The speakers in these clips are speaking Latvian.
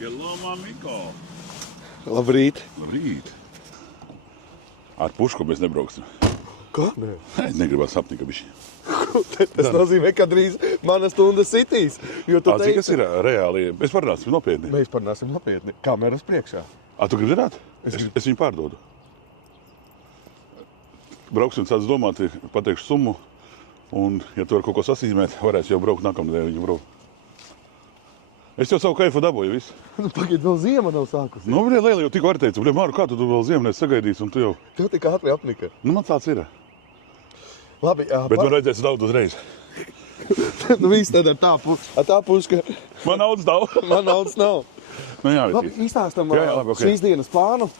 Hello, Miko. Labrīt. Labrīt. Ar pušku mēs nebrauksim. Ko? Nē. Es negribētu sapnīt, ka bišķi. Tas nozīmē, ka drīz mana stunda sitīs. Jo tu Cik kas ir reāli? Mēs parunāsim nopietni. Mēs parunāsim nopietni. Kameras priekšā. Tu gribi zināt? Es viņu pārdodu. Brauksim tāds domāt, pateikšu summu. Un, ja tu ar kaut ko sasīmēt, varēs jau braukt nākamnedēļ viņu braukt. Es jau savu kaifu dabūju, visu. Pagaid, vēl ziema nav sākusi. Nu, Leila jau tikko arī teica, Māru, kā tu vēl ziemu neesi sagaidījis, un tu jau... Tev tik ātri apnika. Nu, man tāds ir. Labi, Bet man redzēs daudz uzreiz. Nu, viss tad ar tā puška. Man naudas nav. Man naudas nav. Nu, jā, Labi, izstāstam labi, okay. Šīs dienas plānu.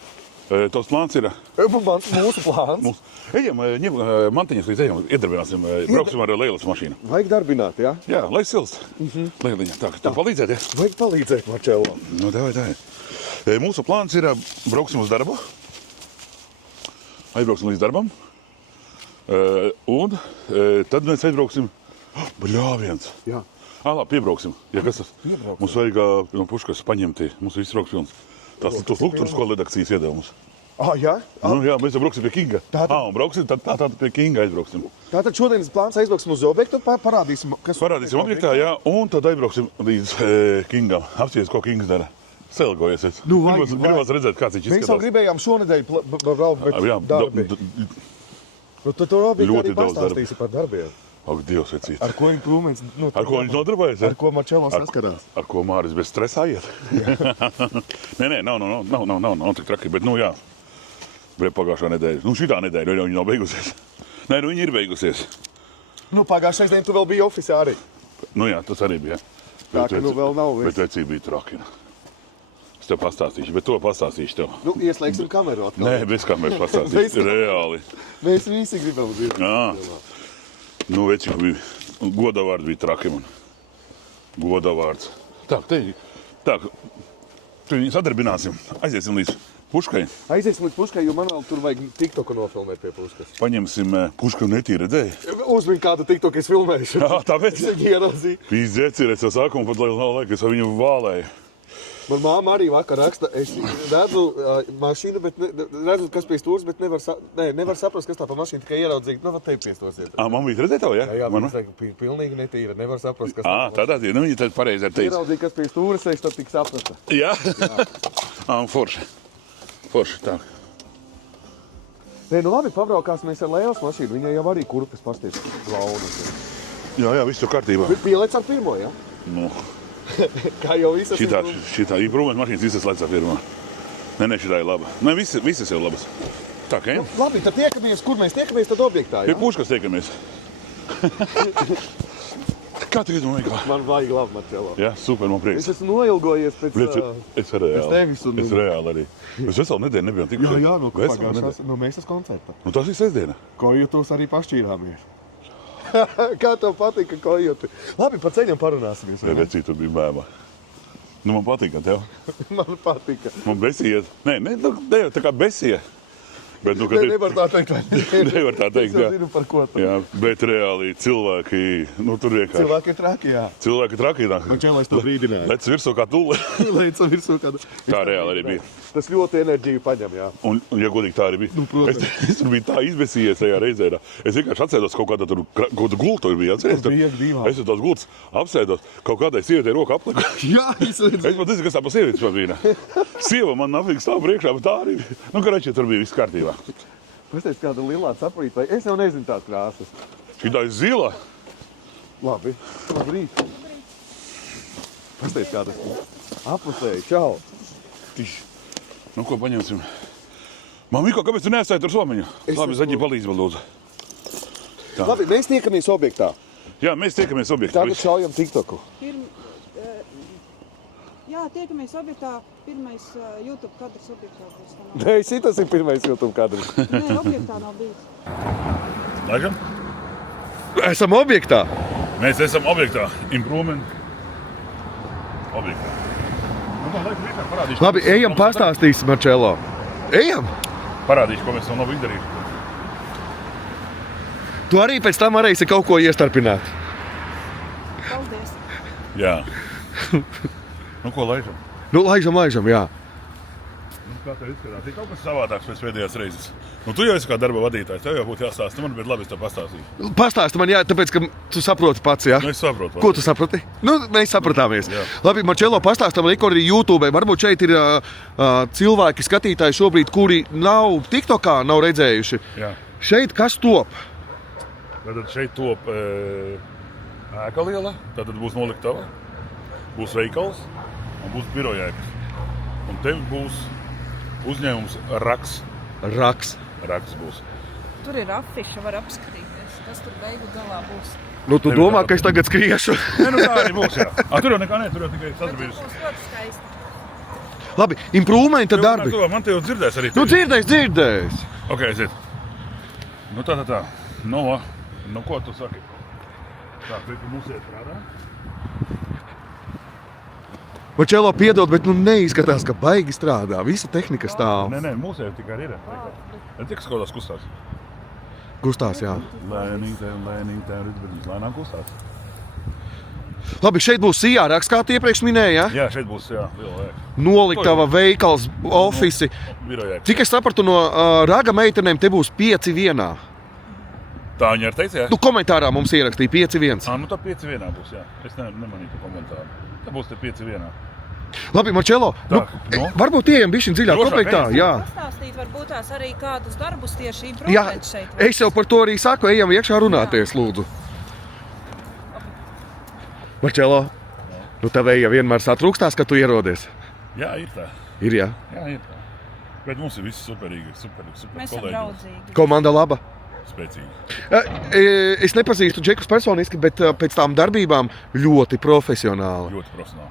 Tos plāns ir... Mūsu plāns. Ejam, ņem mantiņas līdz ejam, iedarbināsim, brauksim ar Leilas mašīnu. Vajag darbināt, jā? Jā, lai silst. Leiliņa, tā palīdzēt, ja? Vajag palīdzēt, Marčelo. Nu, davai. Mūsu plāns ir, brauksim uz darbu. Aizbrauksim līdz darbam. Un tad mēs aizbrauksim... Bļāviens! Jā. Labi, piebrauksim. Ja kas tas? Mums vajag no puškas paņemt, mums viss rauks pilns. Tas tos lukturus, ko redakcijas iedeva mums. Jā? Nu, jā, mēs jau brauksim pie Kinga. Un brauksim, tad pie Kinga aizbrauksim. Tātad šodienas plāns aizbrauksim uz objektu, parādīsim, kas... Parādīsim objektā, jā, un tad aizbrauksim līdz Kingam. Apsies, ko Kings dara. Selgojies es. Nu, gribas redzēt, kāds viņš izskatās. Mēs jau gribējām šonedēļ braukt, bet darbi. Nu, tad to objektu arī pastāstīsi par darbiem. Ak, Dievs, vecīt. Ar ko Imprūments... Ar ko viņš nodarbojas? Ar ko Marčelo saskarās? Ar ko Māris bez stresā iet? Nē, nav tik traki, bet, nu jā. Pagājušā nedēļa. Nu, šitā nedēļa, jo viņa nav beigusies. Nē, nu viņa ir beigusies. Nu, pagājušais dienu tu vēl biji ofisā arī. Nu jā, tas arī bija. Tā, ka nu vēl nav viss. Bet vecība bija traki. Es tev pastāstīšu, bet to pastāstīšu tev. Nu, ieslēgsim kameru atkal. Nē, bez kameras pastāstīšu. Reāli. Mēs visi gribam dzirdēt. Nu, veci, godavārds bija traki man. Godavārds. Tā, tu viņu sadarbināsim. Aiziesim līdz puškai. Aiziesim līdz puškai, jo man vēl tur vajag TikToku nofilmēt pie puškas. Paņemsim pušku netīri redzēju. Uzmini kādu TikToku es filmēšu. Tāpēc? Es viņu ieraudzīju. Pīzdēts ir, es jau sākumu pat laiku, es viņu vālēju. Man māma arī vakar raksta, es redzu mašīnu, bet redzu, kas pie stūras, bet nevar saprast, kas tā pa mašīnu, tikai ieraudzīgi, nu, te pie stūras iet. Mamma redzēja tev, ja? Jā, man pilnīgi netīra, nevar saprast, kas tā pa mašīnu. Tādā tie, nu, viņa tad pareizi ar teica. Ieraudzīgi, kas pie stūras, es tad tik saprata. Jā? Forši, tā. Nē, nu labi, pabraukāsimies ar Leilas mašīnu, viņai jau arī kurpes pasties launas. Jā, viss jau kārtībā. Pielēc ar pirmo, jā? Nu. Kā jau visas Šitā Imprūments mašīnas visas lec ar pirmo. Nē, šitā ir laba. Nē, visas ir labas. Tā, ka, ja? Labi, tad tiekamies, kur mēs tiekamies, tad objektā, jā? Pie puškas tiekamies. Kā tu izdomāji, kā? Man vajag labi, Marčelo. Jā, super, man prieks. Es esmu noilgojies pēc... Es reāli. Es reāli arī. Es veselu nedēļu nebijām tik... Jā, no pagājušās, no Meistas koncerta. Nu, tas ir sestdiena. Kojotos arī pašķīrāmies. Kā tev patika kojoti? Labi, pa ceļam parunāsimies. Jā, vecī, tu biji mēmā. Nu, man patika tev. Man patika. Man besija. Nē, tā kā besija. Bet, nu, nevar tā teikt, vai? Nevar tā teikt, jā. Es jau zinu, par ko tu. Jā, bet reāli cilvēki, nu, tur vienkārši. Cilvēki ir traki, jā. Cilvēki ir traki, jā. Marčelo, es to brīdināju. Lec virsū kā tulle. Lec virsū kā... Tā reāli arī bija. Tas ļoti enerģiju paņem, jā. Un, ja godīgi, tā arī bija. Nu, protams. Es tur biju tā izbesījies tajā reizē. Es vienkārši atsēdos kaut kādā tur, kaut kādu gultu bija. Tas bija divā. Es tur tās gultas apsēdos, kaut kādai sievietei roka aplika. Jā, es redzu. Es pat nezinu, kas tā pa sievietes man bija. Sieva man nafīgi stāv priekšā, bet tā arī bija. Nu, karači, tur bija viss kārtībā. Pastāst, kāda lilā saprīt, vai es jau nezinu tās krāsas. Šitā ir zila. Labi. Labrīt. Pastāst, kāda apusēja. Čau. Tiši. Nu, ko paņemsim? Miko, kāpēc tu neatstāji tur somiņu? Labi, zaļi palīdz vēl lūdzu. Tā. Labi, mēs tiekamies objektā. Jā, mēs tiekamies objektā. Tagad šaujam TikToku. Jā, tiekamies objektā. Pirmais YouTube kadrs objektā būs. Nē, šitas ir pirmais YouTube kadrs. Nē, objektā nav bijis. Laikam? Esam objektā. Mēs esam objektā. Imprūments. Objektā. Nu, tā laikam vienkārši parādīšu. Labi, ejam pastāstīsim, Marčelo. Ejam! Parādīšu, ko mēs vēl nav izdarījuši. Tu arī pēc tam varēsi kaut ko iestarpināt. Paldies. Jā. Nu, ko laižam? Nu, laižam, jā. Kā tev izskatās? Ir kaut kas savādāks pēc pēdējās reizes. Nu, tu jau esi kā darba vadītājs, tev jau būtu jāstāsta man, bet labi, es tev pastāstīšu. Pastāsti man, jā, tāpēc, ka tu saproti pats, jā? Nu, es saprotu. Ko tu saprati? Nu, mēs sapratāmies. Jā. Labi, Marčelo, pastāstam arī YouTube. Varbūt šeit ir cilvēki, skatītāji šobrīd, kuri nav TikTokā, nav redzējuši. Jā. Šeit kas top? Tātad šeit top ēka liela, tātad būs noliktava, būs veikals un būs birojēkas. Un tev būs uzņēmums Raks. Raks būs. Tur ir afiša, var apskatīties, kas tur beigu galā būs. Nu, tu Tev domā, tā ka es tagad skriešu? Nē, nu tā arī būs, jā. Tur jau nekā ne, tur jau tikai Bet sadarbības. būs ļoti skaisti. Labi, improvementa darbi. Man te jau dzirdēs arī. Nu, dzirdēs. Ok, aiziet. Nu tā. Nu ko tu saki? Tā, bet mums iet strādā. Marčelo, piedod, bet nu neizskatās, ka baigi strādā. Visa tehnika stāv. Nē, mūs jau tikai ir. Ne tikai skolās kustās. Kustās, jā. Lēnītēm, lēnām kustās. Labi, šeit būs sijā raks, kā tu iepriekš minēji, jā? Jā, šeit būs, jā, liela ēka. Noliktava, veikals, ofisi. Birojēka. Cik es sapratu no Raga meitenēm, te būs 5 vienā. Tā viņa ir teica, jā? Nu, komentārā mums ierakstīja 5 viens. Nu tā 5 vienā būs, jā. Es nemanītu komentāru. Tā būs te 5 vienā. Labi, Marčelo, Tā, nu, nu? varbūt ieejam bišķiņ dziļāk Drošāk, komplektā, ejam. jā. Pastāstīt varbūt tās arī kādus darbus tieši Jā, improvements šeit. es jau par to arī saku, ejam iekšā runāties, lūdzu. Marčelo, nu tev jau vienmēr satrūkstās, ka tu ierodies. Jā, ir tā. Ir, jā. Jā, ir tā. Bet mums ir viss superīgi, super Mēs esam kolēģi. draudzīgi. Komanda laba. Spēcīgi. Es nepazīstu Džekus personiski, bet pēc tām darbībām ļoti profesionāli. Ļoti profesionāli.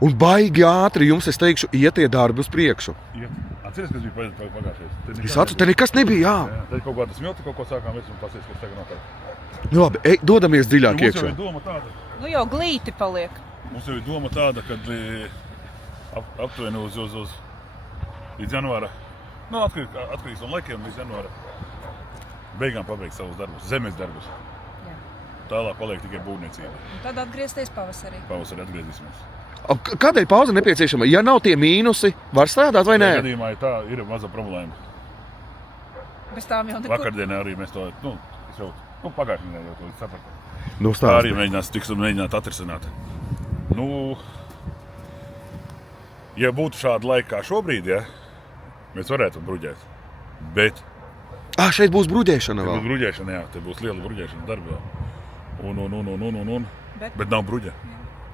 Un baigi ātri jums, es teikšu, iet tie darbi uz priekšu. Atceries, kas bija pagājušajais? Es atceros, te nekas nebija, jā. Tad kaut kāda smilta, kaut ko sākām veikt un pasies, kas tagad notiek. Nu labi, dodamies dziļāk Mums jau iekšā. ir doma tāda, Nu jau glīti paliek. kad aptuveni uz līdz janvāra, nu atkarīgs no laikiem, līdz janvāra beigām pabeigt savus darbus, zemes darbus. Jā. Tālāk paliek tikai būvniecība. Un tad atgriezties pavasarī. Pavasarī atgriezīsimies. Kādēļ pauze nepieciešama? Ja nav tie mīnusi, var strādāt vai nē? Gadījumā tā ir maza problēma. Bez tām jau nekur. Vakardienā arī mēs to, pagājušajā nedēļā jau to sapratām. Nu, Tā arī stāsti. mēģināt atrisināt. Ja būtu šāda laika kā šobrīd, ja, mēs varētu bruģēt. Bet Šeit būs bruģēšana te būs vēl. bruģēšana, jā, te būs liela bruģēšana darbā. Bet nav bruģa.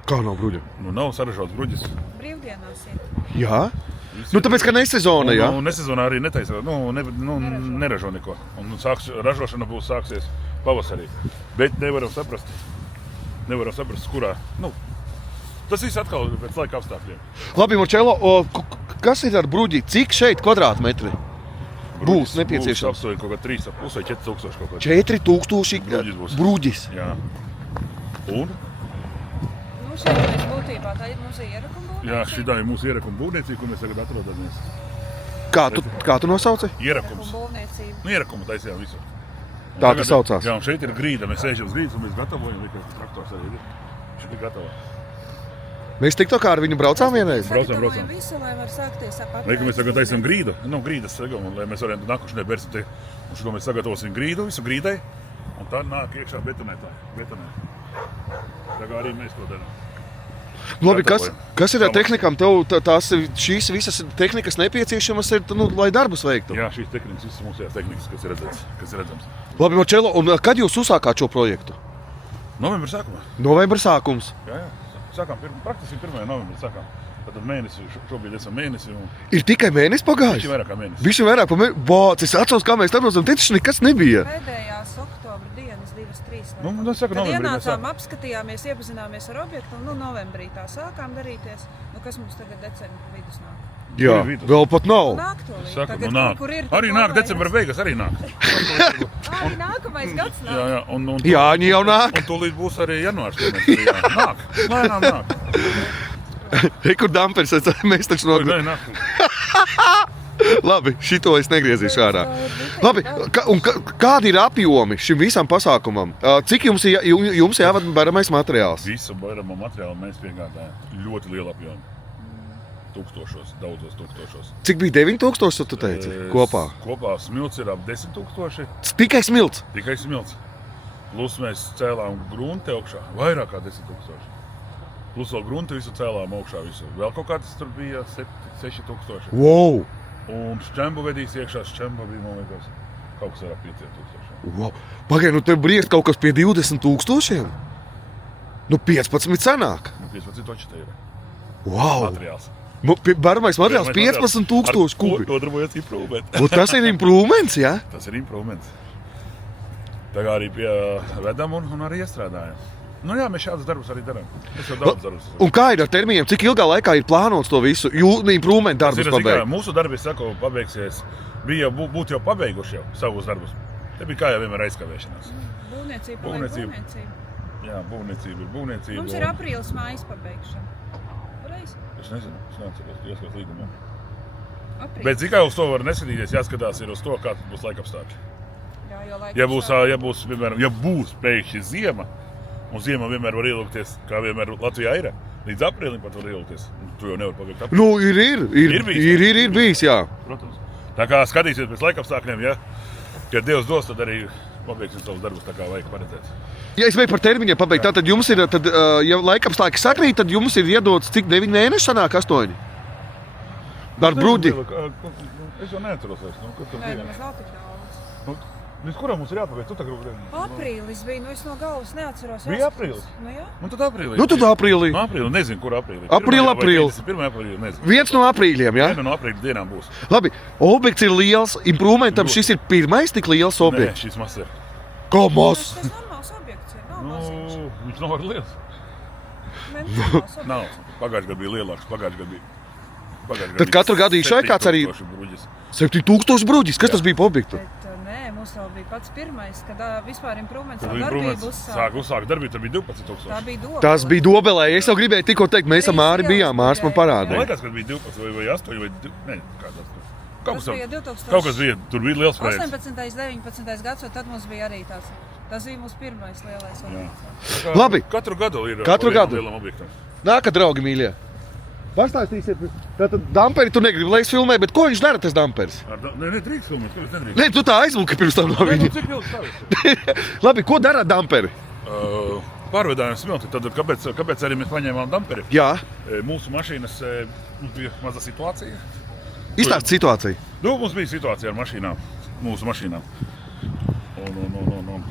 Kā nav bruģa? Nav saražots bruģis. Brīvdienās iet. Jā? Nu, tāpēc, ka nesezona, jā? Nesezonā arī netaisa, neražo neko. Un ražošana būs sāksies pavasarī. Bet nevaram saprast, kurā. Tas viss atkal pēc laika apstākļiem. Labi, Marčelo, kas ir ar bruģi? Cik šeit kvadrātmetri būs nepieciešams? Būs apstākļi kaut kā 3,5 vai 4,000 kaut kā. 4000 Bruģis būs. bruģis. Jā. Un? Šeit mēs būtībā, tā ir mūsu ierakuma būvniecība. Jā, šitā ir mūsu ierakuma būvniecība, kur mēs tagad atrodamies. Kā tu nosauci? Ierakums. Būvniecība. Ierakuma taisījām visu. Un Tā tagad- tas saucās. Jā, un šeit ir grīda. Mēs sēžam uz grīdas un mēs gatavojam, ka traktors arī ir. Šeit ir gatava. Mēs tikto kā ar viņu braucām vienreiz. Braucam. Visu, lai var sākties ap Lai, ka mēs tagad taisām grīdu, grīdas segam, un lai mēs varētu nākušanai bērsim te. Un šo mēs sagatavosim grīdu, visu grīdai. Un tad nāk iekšā betonētā. Tā kā arī mēs to darām. Labi, kas ir ar tehnikām? Šīs visas tehnikas nepieciešamas ir, lai darbus veiktu. Jā, šīs tehnikas, visas mūsējās tehnikas, kas ir redzams. Labi, Marčelo, un kad jūs uzsākāt šo projektu? Novembra sākumā. Novembra sākums. Jā. Sākām praktiski 1. novembrī sākām. Tad mēnesi, šobrīd esam mēnesi un Ir tikai mēnesis pagājis? Bišķi vairāk kā mēnesis. Bišķi vairāk par mēnesi. Bāc, es atceros, kā mēs tam te taču nekas nebija. Pēdējās oktobra dienas, 2-3. Saka, Kad novembrī mēs ienācām, sākām. apskatījāmies, iepazināmies ar objektu, un novembrī tā sākām darīties. Kas mums tagad decembra vidus nāk? Jā, vēl pat nav. Nāk to līdz. Saka, Tagad nāk. kur ir, Arī nāk decembra beigas, arī nāk. Arī nākamais gads nāk. Jā, un Jāņi jau nāk. Un tūlīt būs arī janvārs, kad mēs arī nāk. Lēnām nāk. Kur dampers, mēs taču Oi, nē, nāk. Labi, šito es negriezīšu ārā. Labi, kādi ir apjomi šim visam pasākumam? Cik jums jāvada baramais materiāls? Visu bairamo materiālu mēs piegādājam ļoti lielu apjomu. tūkstošos, daudzos tūkstošos. Cik bija 9000, tu teici, kopā? Kopā smilts ir ap 10 000. Tikai smilts? Tikai smilts. Plus mēs cēlām grunti augšā, vairāk kā 10 000. Plus vēl grunti visu cēlām augšā visu. Vēl kaut kā tas tur bija 6 000. Wow! Un šķembu vedīs iekšā, šķemba bija, man liekas, kaut kas ar 5 000. Wow. Pagai, nu tev briest kaut kas pie 20 000? Nu 15 sanāk. 15 toči te ir. Wow! Materiāls. Barmais materiāls 15 000 kubi. Ar ko nodarbojas improvement. Un tas ir improvements, jā? Ja? Tas ir improvements. Tā kā arī pie vedam un arī iestrādājam. Nu jā, mēs šādus darbus arī darām. Mēs jau daudz darbus. Un kā ir ar termiņiem? Cik ilgā laikā ir plānots to visu improvement darbus pabeigt? Mūsu darbi, saku, pabeigsies. Bija būtu jau pabeiguši jau savus darbus. Te bija kā jau vienmēr aizkavēšanās. Būvniecība. Jā, būvniecība ir būvniecība. Mums ir aprīlis mājas pabeigšana. Pareizi? Es nezinu, es neatceros, ieskos līgumā. Aprīlis. Bet tikai uz to var neskatīties, jāskatās ir uz to, kā būs laikapstākļi. Jā, jo Ja būs pēkšņi ziema, un ziema vienmēr var ielūkties, kā vienmēr Latvijā ir, līdz aprīlim pat var ielūkties. Tu jau nevar pabeigt aprīli. Nu, ir bijis, jā. Protams. Tā kā skatīsies pēc laikapstākļiem, ja Dievs dos, tad arī pabeigsim savus darbus, tā kā vajag paredzēt. Ja es beidzu par termiņiem pabeigt, tad jums ir, ja laikapstākļi sakrīt, tad jums ir iedots cik 9 mēneši sanāk 8? Ar brudi? Es jau neatceros vairs. Nē, nemaz nav tik daudz. Līdz kuram mums ir jāpabeidz? Tu tā grubi? Aprīlis bija, nu es no galvas neatceros. Bija aprīlis? Nu jā. Nu tad aprīlī. Nu tad aprīlī. No aprīli, nezinu, kur aprīlī. Aprīli. 1. aprīlī, nezinu. Viens no aprīļiem, jā? Viena no aprīļa dienām būs. Labi, objekts ir liels, improvementam šis ir pirmais tik liels Nē, objekts. šis mazs ir. Kā mazs? Tas normāls objekts ir, nav maziņš. Viņš nav ar liels. Normāls objekts. Nav. Pagājušajā gadā bija lielāks. Pagājušajā gadā Tad katru gadu iešai kāds arī 7000 bruģis. Kas tas bija pa objektu? Bet nē, mums vēl bija pats pirmais, kad vispār improvements Tad savu darbību sāk uzsākt darbību, tad bija 12 000. Tā bija Dobelē. Tas bija Dobelē. Es jau gribēju tikko teikt, mēs ar Māri bijām. Mārs man Man parādīja. liekas, ka bija 12 vai 8 vai... Nē, kā tas tur. Tas bija 2000. Kaut kas bija, tur bija liels projekts. 18. 19. gads, un tad mums bija arī tāds. Tas bija mūsu pirmais lielais objekts. Labi. Katru gadu ir Katru gadu. lielam objektam. Nākat, draugi mīļie. Pastāstīsiet. Tātad Damperi tu negribi, lai es filmēju, bet ko viņš dara, tas Damperis? Nē, drīkst filmēt, kāpēc nedrīkst? Nē, tu tā aizmuki pirms tam no viņa. Cik ilgi stāvis? Labi, ko dara Damperi? Pārvedājām smilti, tad kāpēc arī mēs paņēmām Damperi? Jā, Mūsu mašīnas mums bija maza situācija. izstāst situāciju. Nu, mums bija situācija ar mašīnām, mūsu mašīnām. Un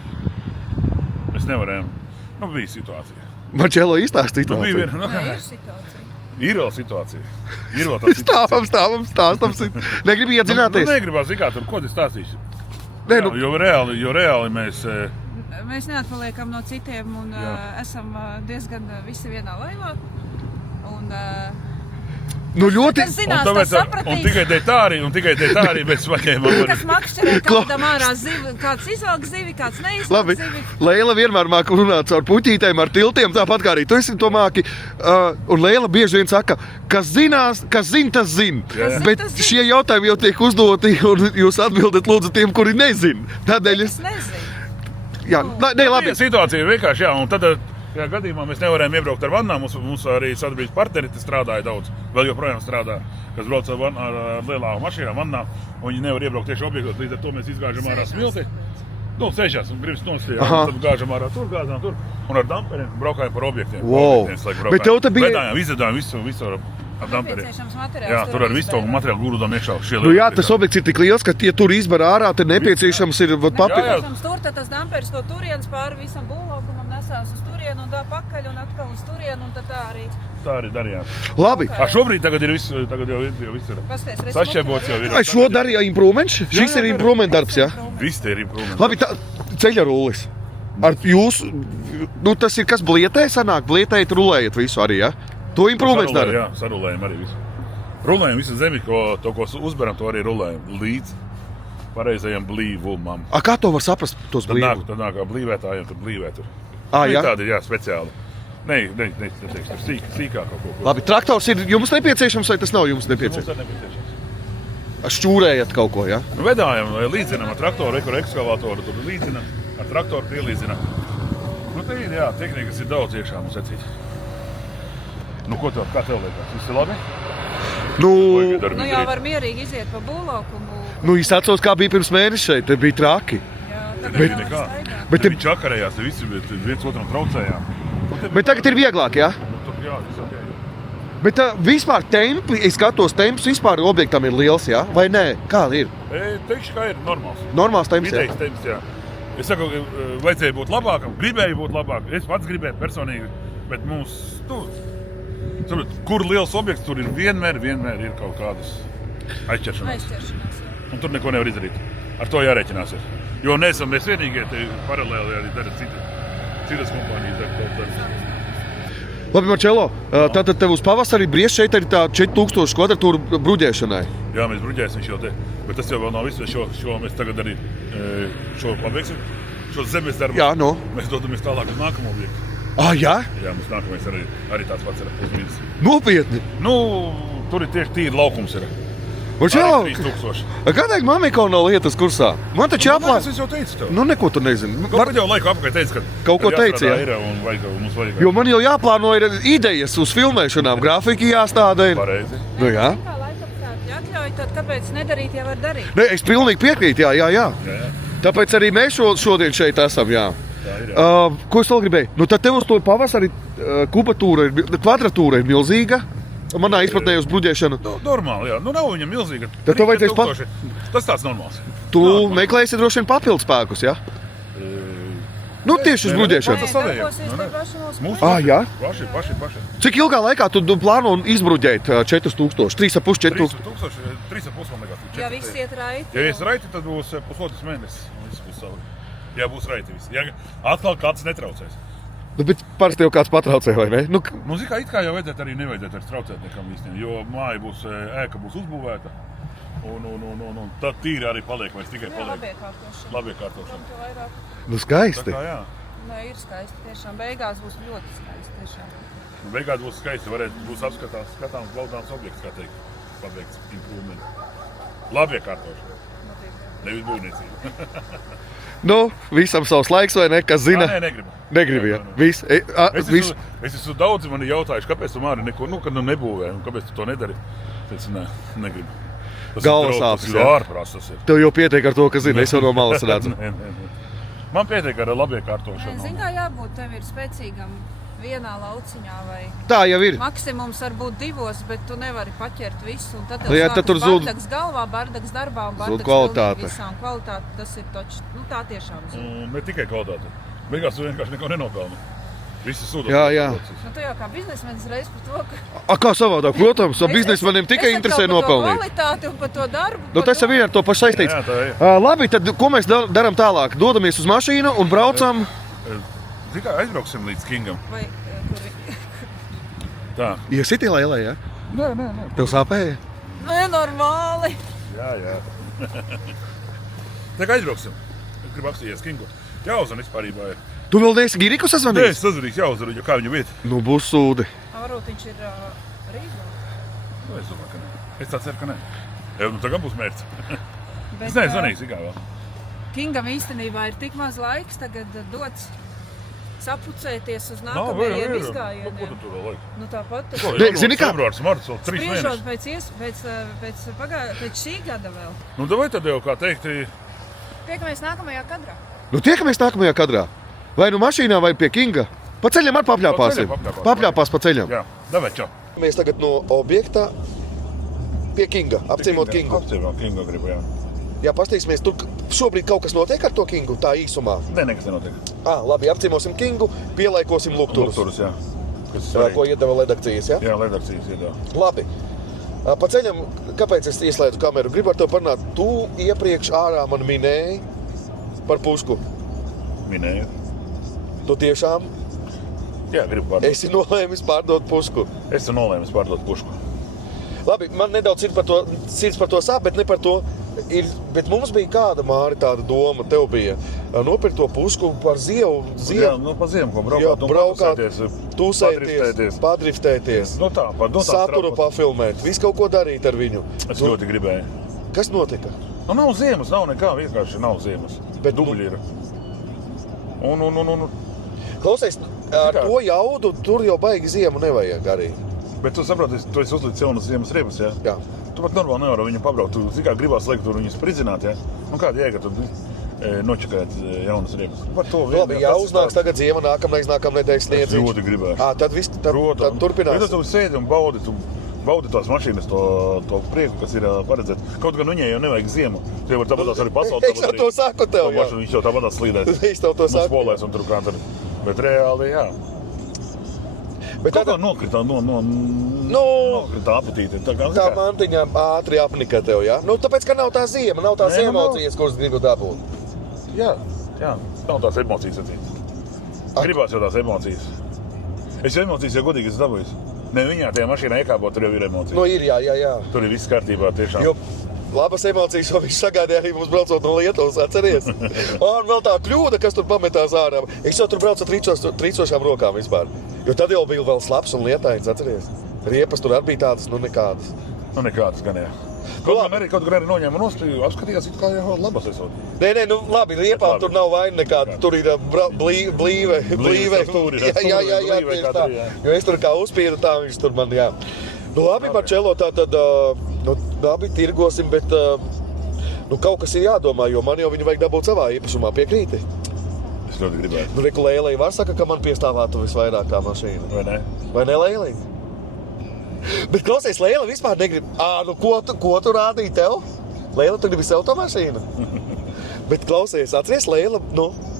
mēs nevarējām, bija situācija. Marčelo izstāst Bija situāciju. viena, Nē, ir situācija. Ir vēl situācija. Ir vēl tā situācija. Stāstam. Negribi iedzināties? Negribās, zikā, tur, ko es stāstīšu. Nē, nu, Jo reāli mēs... Mēs neatpaliekam no citiem un esam diezgan visi vienā laivā. Un, nu ļoti... kas zinās, tas sapratīs. Un tikai dēļ tā arī mēs paņēmām. Kas makšķerē kādam ārā zivi, kāds izvelk zivi, kāds neizvelk Labi, zivi. Leila vienmēr māk runāt caur puķītēm ar tiltiem, tāpat kā arī tu esi to māki. Un Leila bieži vien saka, kas zinās, kas zina, tas zina. Jā. Bet Tas zina. šie jautājumi jau tiek uzdoti, un jūs atbildat lūdzu tiem, kuri nezina. Tādēļ Es nezinu. Jā, nē, labi. Situācija ir vienkārši, jā, un tad... Tajā gadījumā mēs nevarējām iebraukt ar vannām. Mums arī sadarbības partneri strādāja daudz, vēl joprojām strādā, kas brauc ar lielām mašīnām, vannām, un viņi nevar iebraukt tieši objektos. Līdz ar to mēs izgāžam ārā smilti. Nu, sēžās un gribas nostājāt, tad gāžam ārā tur, gāzām tur, un ar damperiem braukājam par objektiem. Wow. Bet tev te bija... Vedājām, izvedājām visu ar damperiem. Nepieciešams materiāls. Jā, tur ar visu to materiālu grūdām iekšā. Nu jā, tas objekts ir tik liels, ka tie tur izbar ārā, tad nepieciešams ir papildus. Nepieciešams tur, tad tas damperis no turienes pāri visam būvlaukumam nesās uz turienu un tā pakaļ un atkal uz turienu, un tad tā arī. Tā arī darījām. Labi. Šobrīd tagad ir viss, tagad jau viss ir. Pasties, Sašķēbots jau ir. Ai, šo darīja improvements? Šis ir improvement darbs, jā? Viss te ir improvement. Labi, tā ceļarullis. Ar jūs, nu tas ir kas blietē sanāk, blietējat, rulējat visu arī, jā? To improvements dara? Jā, sarulējam arī visu. Rulējam visu zemi, ko uzberam, to arī rulējam līdz pareizajam blīvumam. A, kā to var saprast, tos blīvumus? Tad nāk kā blīvētājiem, tad blīvē tur. Jā? Tādi, jā, speciāli. Neteikšu, tur sīkāk kaut ko. Labi, traktors ir jums nepieciešams, vai tas nav jums Mums nepieciešams? ir nepieciešams. Šķūrējat kaut ko, jā? Nu, vedājam, līdzinam ar traktoru, ar ekskavātoru, tur līdzinam, ar traktoru pielīdzinam. Nu, te ir, jā, tehnikas ir daudz iekšā mums acīt. Nu, ko tev, kā tev liekas? Viss ir labi? Nu, Nu jau var mierīgi iziet pa būvlaukumu. nu es atceros, kā bija pirms mēneša šeit, te bija traki. Jā, tagad Bet jau nekā. staigā. Bet Te viņi čakarējās, te visi viens otram traucējām. Bet tagad ir vieglāk, jā? Tur jā, viss ok. Bet vispār tempi, es skatos, temps vispār objektam ir liels, jā? Vai nē? Kā ir? Teikšu, kā ir normāls. Normāls temps, jā? Vidējs temps, jā. Es saku, vajadzēja būt labākam, gribēju būt labāk. Es pats gribēju personīgi, bet mums, saprot, kur liels objekts, tur ir vienmēr ir kaut kādas aizķeršanās. Aizķeršanās, jā. Un tur neko nevar izdarīt. Ar to jārēķinās ir. Jo neesam mēs vienīgie, te paralēli arī dara citas kompānijas dara to darbu. Labi, Marčelo, tātad tev uz pavasarī bries šeit ir tā 4000 kvadratūru bruģēšanai. Jā, mēs bruģēsim šo te, bet tas jau vēl nav viss, šo mēs tagad arī šo pabeigsim. Šo zemes darbu Jā, no. mēs dodamies tālāk uz nākamo objektu. Jā? Jā, mums nākamais arī tāds pats ir uzmīnis. Nopietni. Nu, tur ir tieši tīri laukums ir. Marčelo, Arī 3000. kādēļ mamiko nav lietas kursā? Man taču jāplāno. Es jau teicu tev. Nu, neko tur nezinu. Kaut jau laiku apakaļ teicu, ka Kaut ko teici, jā? Ir un mums vajag. Jo man jau jāplāno ir idejas uz filmēšanām, grafiki jāstāda ir. Pareizi. Nu, jā. Kā laikapstākļi atļauj, tad kāpēc nedarīt, ja var darīt? Ne, es pilnīgi piekrītu, jā. Jā. Tāpēc arī mēs šodien šeit esam, jā. Tā ir, jā. Ko es vēl gribēju? Nu, tad tev uz to pavasari kubatūra, kvadratūra ir milzīga. Manā izpratnē uz bruģēšanu. Nu, normāli, jā. Nu, nav viņa milzīga. Tad tev vajadzēs 3000. Tas tāds normāls. Tu meklēsi droši vien papildus spēkus, jā? Nu, tieši uz bruģēšanu. Tas savējiem. darbosies te paši mūsu Mūsu Jā? paši. Cik ilgā laikā tu plāno izbruģēt 4000, 3,5, 4000? 3,5 man liekas. Ja viss iet raiti. Ja viss raiti, tad būs pusotrs mēnesis. Viss būs savi. Jā, būs raiti viss. Ja atkal kāds netraucēs. Nu, bet parasti jau kāds patraucē, vai ne? Nu, Nu, it kā jau vajadzētu arī nevajadzētu traucēt nekam īstenībā, jo māja būs, ēka būs uzbūvēta. Un tad tīri arī paliek, vai tikai Jā, paliek. labiekārtošana. Labiekārtošana. Tam vairāk. nu Tā skaisti. kā jā. Nē, ir skaisti tiešām. Beigās būs ļoti skaisti tiešām. Nu, beigās būs skaisti, būs skatāms baudāms objekts, kā teikt, pabeigts improvement. Labiekārtošana, nevis būvniecība. Nu, visam savs laiks, vai ne? Kas zina? Nē, negribu. Negribu, jā. Nē. Viss. Es esmu daudzi mani jautājuši, kāpēc tu Māri neko, kad nebūvē, un kāpēc tu to nedari. Es negribu. Tas Galvas ir sāpes, tas ir jā. ārprāts, tas ir. Tev jau pietiek ar to, ka zini, es jau no malas redzu. Nē. Man pietiek ar labiekārtošanu. Zini, kā jābūt tev ir spēcīgam vienā lauciņā vai Tā jau ir. maksimums var būt divos, bet tu nevari paķert visu. Un tad tev Nu jā, tad tur zūd- bardags galvā, bardags darbā un Zūd bardags kvalitāte. pilnīgi visā. Un kvalitāte tas ir točs. Nu tā tiešām zūd. Ne tikai kvalitāte. Beigās tu vienkārši neko nenopelni. Visi sūdot. Jā. Nu tu jau kā biznesmenis reiz par to, ka... Kā savādāk? Protams, no biznesmeniem tikai interesē nopelnīt. Kvalitāti un par to darbu. Nu, tas jau ir ar to pašu saistīts. Jā, tā ir. Labi, tad ko mēs darām tālāk? Dodamies uz mašīnu un braucam. Tikai aizbrauksim līdz Kingam. Vai kur vi... Tā. Iesitī lēlē, jā? Nē. Tev sāpēja? Nenormāli. Jā. Tā kā aizbrauksim. Es gribu apstīties Kingu. Jāuzvan vispārībā ir. Tu vēl neesi Giriku Nē, sazvanījis? es sazvanīšu, jāuzvan, jo kā viņa vieta. Nu, būs sūdi. Varbūt viņš ir Rīgā. Nu, es domāju, ka nē. Es tā ceru, ka nē. Jā, nu tagad būs mērķis. Bet, Es nezvanīšu, kā vēl. Kingam īstenībā ir tik maz laiks tagad dots sapucēties uz nākamajiem Nu, ko izgājieniem. tu tur vēl laika? Nu tāpat. Ne, zini kā? Februārs, marts, vēl 3 Spriežot mēnešus. pēc šī gada vēl. Nu, vai tad jau, kā teikt, Tiekamies nākamajā kadrā. Nu, tiekamies nākamajā kadrā. Vai nu mašīnā, vai pie Kinga. Pa ceļam ar papļāpāsim. Papļāpās pa ceļam. jā, davai, čau. Mēs tagad no objekta pie Kinga. Apciemot Kingu. Apciemot Kingu gribu, jā. Jā, pastīsimies, tur šobrīd kaut kas notiek ar to Kingu, tā īsumā. Nē, nekas nenotiek. Labi, apciemosim Kingu, pielaikosim lukturus. Lukturus, jā. Kas Ko svarīgi. iedeva redakcijas, jā? Jā, redakcijas iedeva. Labi. Pa ceļam, kāpēc es ieslēdzu kameru? Gribu ar tevi parunāt. Tu iepriekš ārā man minēji par pušku. Minēju. Tu tiešām Jā, gribu pārdot. esi nolēmis pārdot pušku. Es esmu nolēmis pārdot pušku. Labi, man nedaudz sirds par to sāp, bet ne par to. Bet mums bija kāda, Māri, tāda doma, tev bija nopirkt to pušku par zievu. Jā, nu pa ziemu, ko braukāt un braukāt, patusēties, tusēties, padriftēties, Nu tā, par saturu pafilmēt, visu kaut ko darīt ar viņu. Es ļoti gribēju. Kas notika? Nu, nav ziemas, nav nekā, vienkārši nav ziemas. Bet Dubļi ir. Un. Klausies, ar to jaudu tur jau baigi ziemu nevajag arī. Bet tu saproti, tu esi uzlicis jaunas ziemas riepas, jā? Jā. Tu pat normāli nevari viņu pabraukt. Tu zini, kā gribās liekt tur viņus spridzināt, jā? Nu kāda jēga tu nočakāt jaunas riepas? Par to Labi, jā, uznāks tagad ziema, nākamreiz sniedz. Es ļoti gribēju. Tad viss, tad turpinās. Bet tu sēdi un baudi tās mašīnas, to prieku, kas ir paredzēts. Kaut gan viņai jau nevajag ziemu. Tu jau var tāpatās arī pasauli. Es jau to saku tev, jā. Viņš jau tāpatās slīdēs. Es tev to saku. Spolēs un tur kā tur. Bet reāli, jā. Bet Kaut kā nokrita apetīte. Tā mantiņā ātri apnika tev, jā? Nu, tāpēc, ka nav tā ziema, nav tās emocijas, kuras gribu dabūt. Jā, nav tās emocijas acīt. Gribās jau tās emocijas. Es jau emocijas jau godīgi esmu dabūjis. Ne viņā tajā mašīnā iekāpot, tur jau ir emocijas. Nu, ir, jā. Tur ir viss kārtībā tiešām. Jo labas emocijas, ko viņš sagādāja arī mums braucot no Lietuvas, atceries? Un vēl tā kļūda, kas tur pametās ārā. Es jau tur braucu ar trīcošām rokām vispār. Jo tad jau bija vēl slaps un lietains, atceries? Riepas tur arī bija tādas, nu nekādas. Nu nekādas gan, jā. Kaut gan arī noņēma nost, apskatījās, it kā jau labas esot. Nē, nu labi, riepām tur nav vaina nekāda. Tur ir blīve. Jā, tieši tā. Jo es tur kā uzspīru, tā viņš tur man, jā. Nu labi, Marčelo, tā tad, labi, tirgosim, bet kaut kas ir jādomā, jo man jau viņu vajag dabūt savā īpašumā, piekrīti. Es ļoti gribētu. Nu, reku Lēlei var saka, ka man piestāvātu visvairāk kā mašīna. Vai ne? Vai ne, Lēlei? Bet klausies, Lēla vispār negrib. Nu ko tu rādīji tev? Lēla, tu gribi sev to mašīnu? Bet klausies, atceries, Lēla,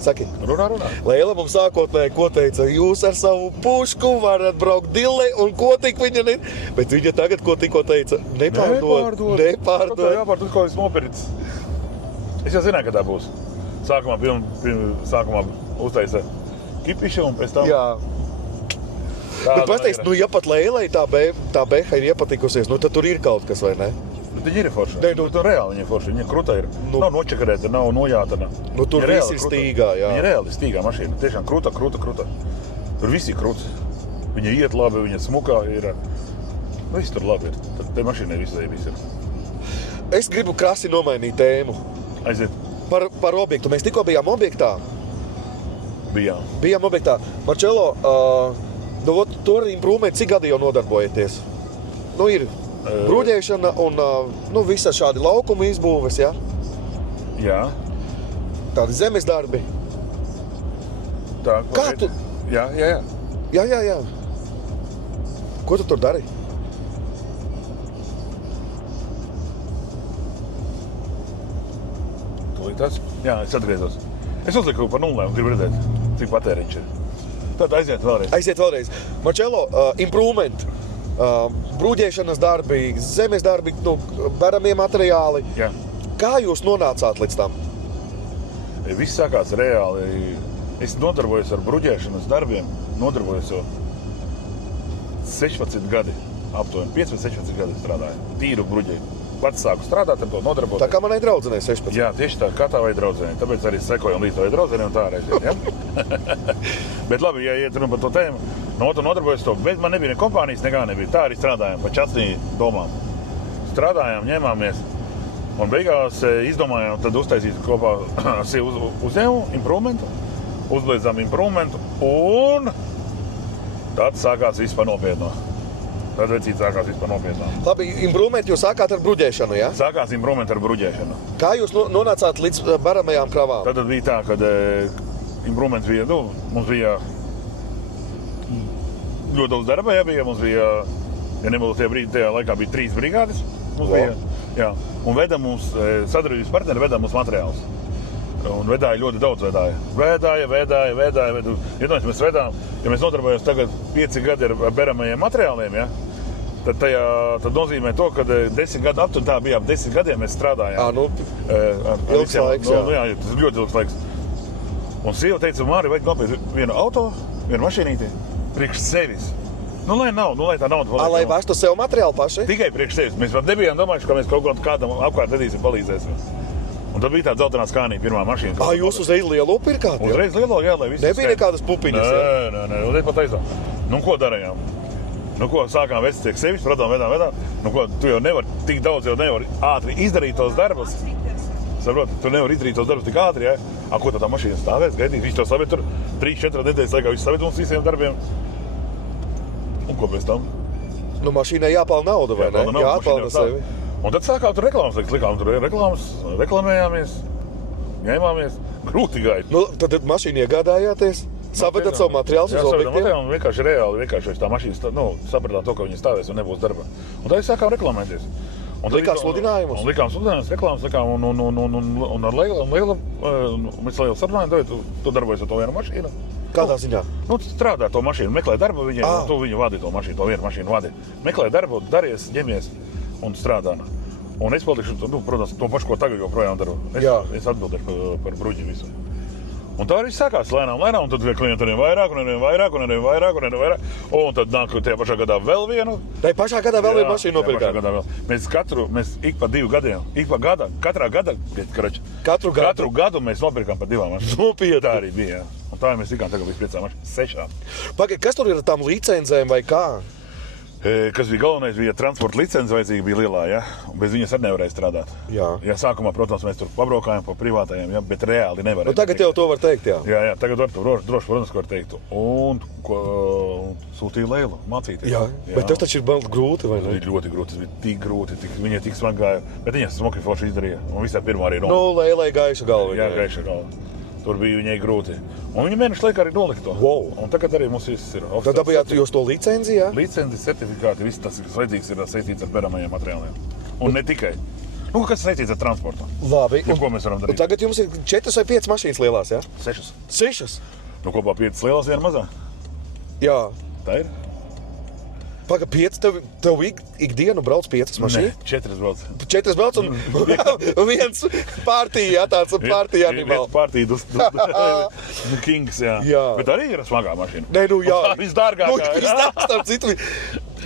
saki. Runā. Lēla mums sākotnēji, ko teica, jūs ar savu pušku varat braukt dille un ko tik viņa ne... Bet viņa tagad, ko tikko teica, nepārdod. Tā jāpārdod, ko es nopircis. Es jau zināju, ka tā būs. Sākumā uztaisa kipiša un pēc tam... Jā. Bet pateiks, ja pat Lēlai tā beha ir iepatikusies, tad tur ir kaut kas, vai ne? Viņa ir forša. Tur reāli viņa ir forša. Viņa kruta ir. Nav nočakarēta, nav nojātana. Tur viss ir stīgā, jā. Viņa reāli stīgā mašīna. Tiešām kruta. Tur viss ir kruts. Viņa iet labi, viņa smukā ir. Viss tur labi ir. Tad te mašīnai viss ir. Es gribu krasi nomainīt tēmu. Aiziet. Par objektu. Mēs tikko bijām objektā. Bijām objektā. Marčelo, tu ar improvement cik gadi jau nodarbojaties? Ir bruģēšana un visa šādi laukuma izbūves, jā? Jā. Tādi zemes darbi. Tā, kā tu? Jā. Jā. Ko tu tur dari? Tas? Jā, es atgriezos. Es uzliku pa nulēm, gribu redzēt, cik patēriņš ir. Tad aiziet vēlreiz. Marčelo, improvement, bruģēšanas darbi, zemes darbi, beramie materiāli. Jā. Kā jūs nonācāt līdz tam? Viss sākās reāli. Es nodarbojos ar bruģēšanas darbiem, jau 16 gadi, aptuveni 15-16 gadi strādāju, tīru bruģēju. Pats sāku strādāt ar to nodarboties. Tā kā manai draudzenei 16. Jā, tieši tā, kā tā vai draudzenei. Tāpēc arī sekojam līdz vai draudzenei un tā reiz. Ja? Bet labi, ja iet par to tēmu, nodarbojos to, bet man nebija ne kompānijas, nekā nebija. Tā arī strādājām pa časnī domām. Strādājām, ņēmāmies un beigās izdomājām tad uztaisīt kopā uzņēmumu, improvementu, uzliedzām improvementu un tad sākās viss par nopietno. Tad vecīt sākās vispār nopietnā. Labi, improvement jūs sākāt ar bruģēšanu, jā? Sākās improvement ar bruģēšanu. Kā jūs nonācāt līdz baramajām kravām? Tad bija tā, kad improvements bija, mums bija ļoti daudz darba, mums bija, ja nebūtu tajā laikā bija 3 brigādes, mums bija, jā. Un sadarbības partneri veda mums materiālus. Un vedāja ļoti daudz vedāja. Vedāja. Iedomājies, mēs vedām, ja mēs nodarbojos tagad 5 gadi ar beramajiem materiāliem, ja? Tad nozīmē to, ka 10 gadu aptuveni tā bija, 10 gadiem mēs strādājām. Ilgs laiks, jā. Jā, tas ir ļoti ilgs laiks. Un sieva teica, Māri, vajag nopirkt vienu auto, vienu mašīnīti, priekš sevis. Lai nav, lai tā nauda paliek. Lai vestu sev materiālu paši? Tikai priekš sevis. Mēs pat nebijām domājuši, ka mēs kaut kādam apkārt redīsim, palīdzēsim. Un tad bija tā dzeltenā skānī pirmā mašīna. Jūs uzreiz lielo pirkāt? Uzreiz lielo, jā, lai viss. Nebija nekādas pupiņas, jā? Nē, uzreiz pat taisām. Ko darījām? Sākām vest tiek sevis, vedām. Tu jau nevari tik daudz, ātri izdarīt tos darbus. Saproti, tu nevari izdarīt tos darbus tik ātri, jā? Ko tā mašīna stāvēs, gaidīt? Viņš to saved tur 3-4 nedēļas laikā, viņš saved mums visiem darbiem. Un ko pēc tam? Nu, mašīnai jāpelna nauda, vai ne? Jāatpelna sevi. Un tad sākām tur reklāmas, likām tur reklāmas, reklamējāmies, ņēmāmies, grūti gāja. Nu, tad mašīnu iegādājāties, savedat savu materiālu uz objektiem? Jā, vienkārši reāli, vienkārši tā mašīna, sapratām to, ka viņi stāvēs un nebūs darba. Un tad sākām reklamēties. Likām sludinājumus? Un likām sludinājumus, reklāmas likām, un ar Leilu, mēs Leilu sarunājām, tu darbojies ar to vienu mašīnu. Kādā ziņā? Nu, strādā to mašīnu, meklē darbu viņiem, un tu viņu vadi to mašīnu, to vienu mašīnu vadi. Meklē darbu, daries, ņemies un strādā. Un es palikšu, protams, to pašu, ko tagad joprojām daru. Es atbildēšu par bruģi visu. Un tā arī sākās lēnām, un tad klienti arvien vairāk. Un tad nāk tajā pašā gadā vēl vienu. Tai pašā gadā vēl vienu mašīnu nopirkām? Mēs ik pa 2 gadiem, katrā gada, katru gadu mēs nopirkām pa 2 mašīnām. Nopietni. Tā arī bija, jā. Un tā mēs tikām tagad līdz 5 mašīnām, 6. Pagaid, kas tur ir ar tām licencēm vai kā? Kas bija galvenais, bija transporta licence vajadzīga, bija lielā, ja? Bez viņas arī nevarēja strādāt. Jā. Ja sākumā, protams, mēs tur pabraukājām pa privātajiem, ja? Bet reāli nevarēja. Nu, tagad jau to var teikt, jā. Jā, tagad var to droši, protams, ko var teikt. Un sūtīja Leilu mācīties. Jā, bet tas taču ir grūti, vai ne? Tas bija ļoti grūti, tas bija tik grūti, viņai tik smagi gāja. Bet viņas smoki forši izdarīja, un visā pirmā arī Nu, Leilai gaiša galva. Jā, gaiša galva. Tur bija viņai grūti. Un viņa mēnešu laikā arī nolika to. Wow. Un tagad arī mums viss ir oficiāls. Tad dabījāt jūs to licenci, jā? Licenci, certifikāti, viss tas, kas vajadzīgs, ir saistīts ar beramajiem materiāliem. Un ne tikai. Nu, kas saistīts ar transportu. Labi. Un ko mēs varam darīt? Un tagad jums ir 4 vai 5 mašīnas lielās, jā? 6. 6? Nu, kopā 5 lielās, 1 mazā. Jā. Tā ir? Paga 5, tev ikdienu brauc 5 mašīnas? Nē, 4 brauc. 4 brauc un viens partija, jā, tāds partija animāli. Viens partija, Kings, jā. Bet arī ir smagā mašīna. Nē, nu jā. Tā visdārgākā. Nu, visdārgākā citu.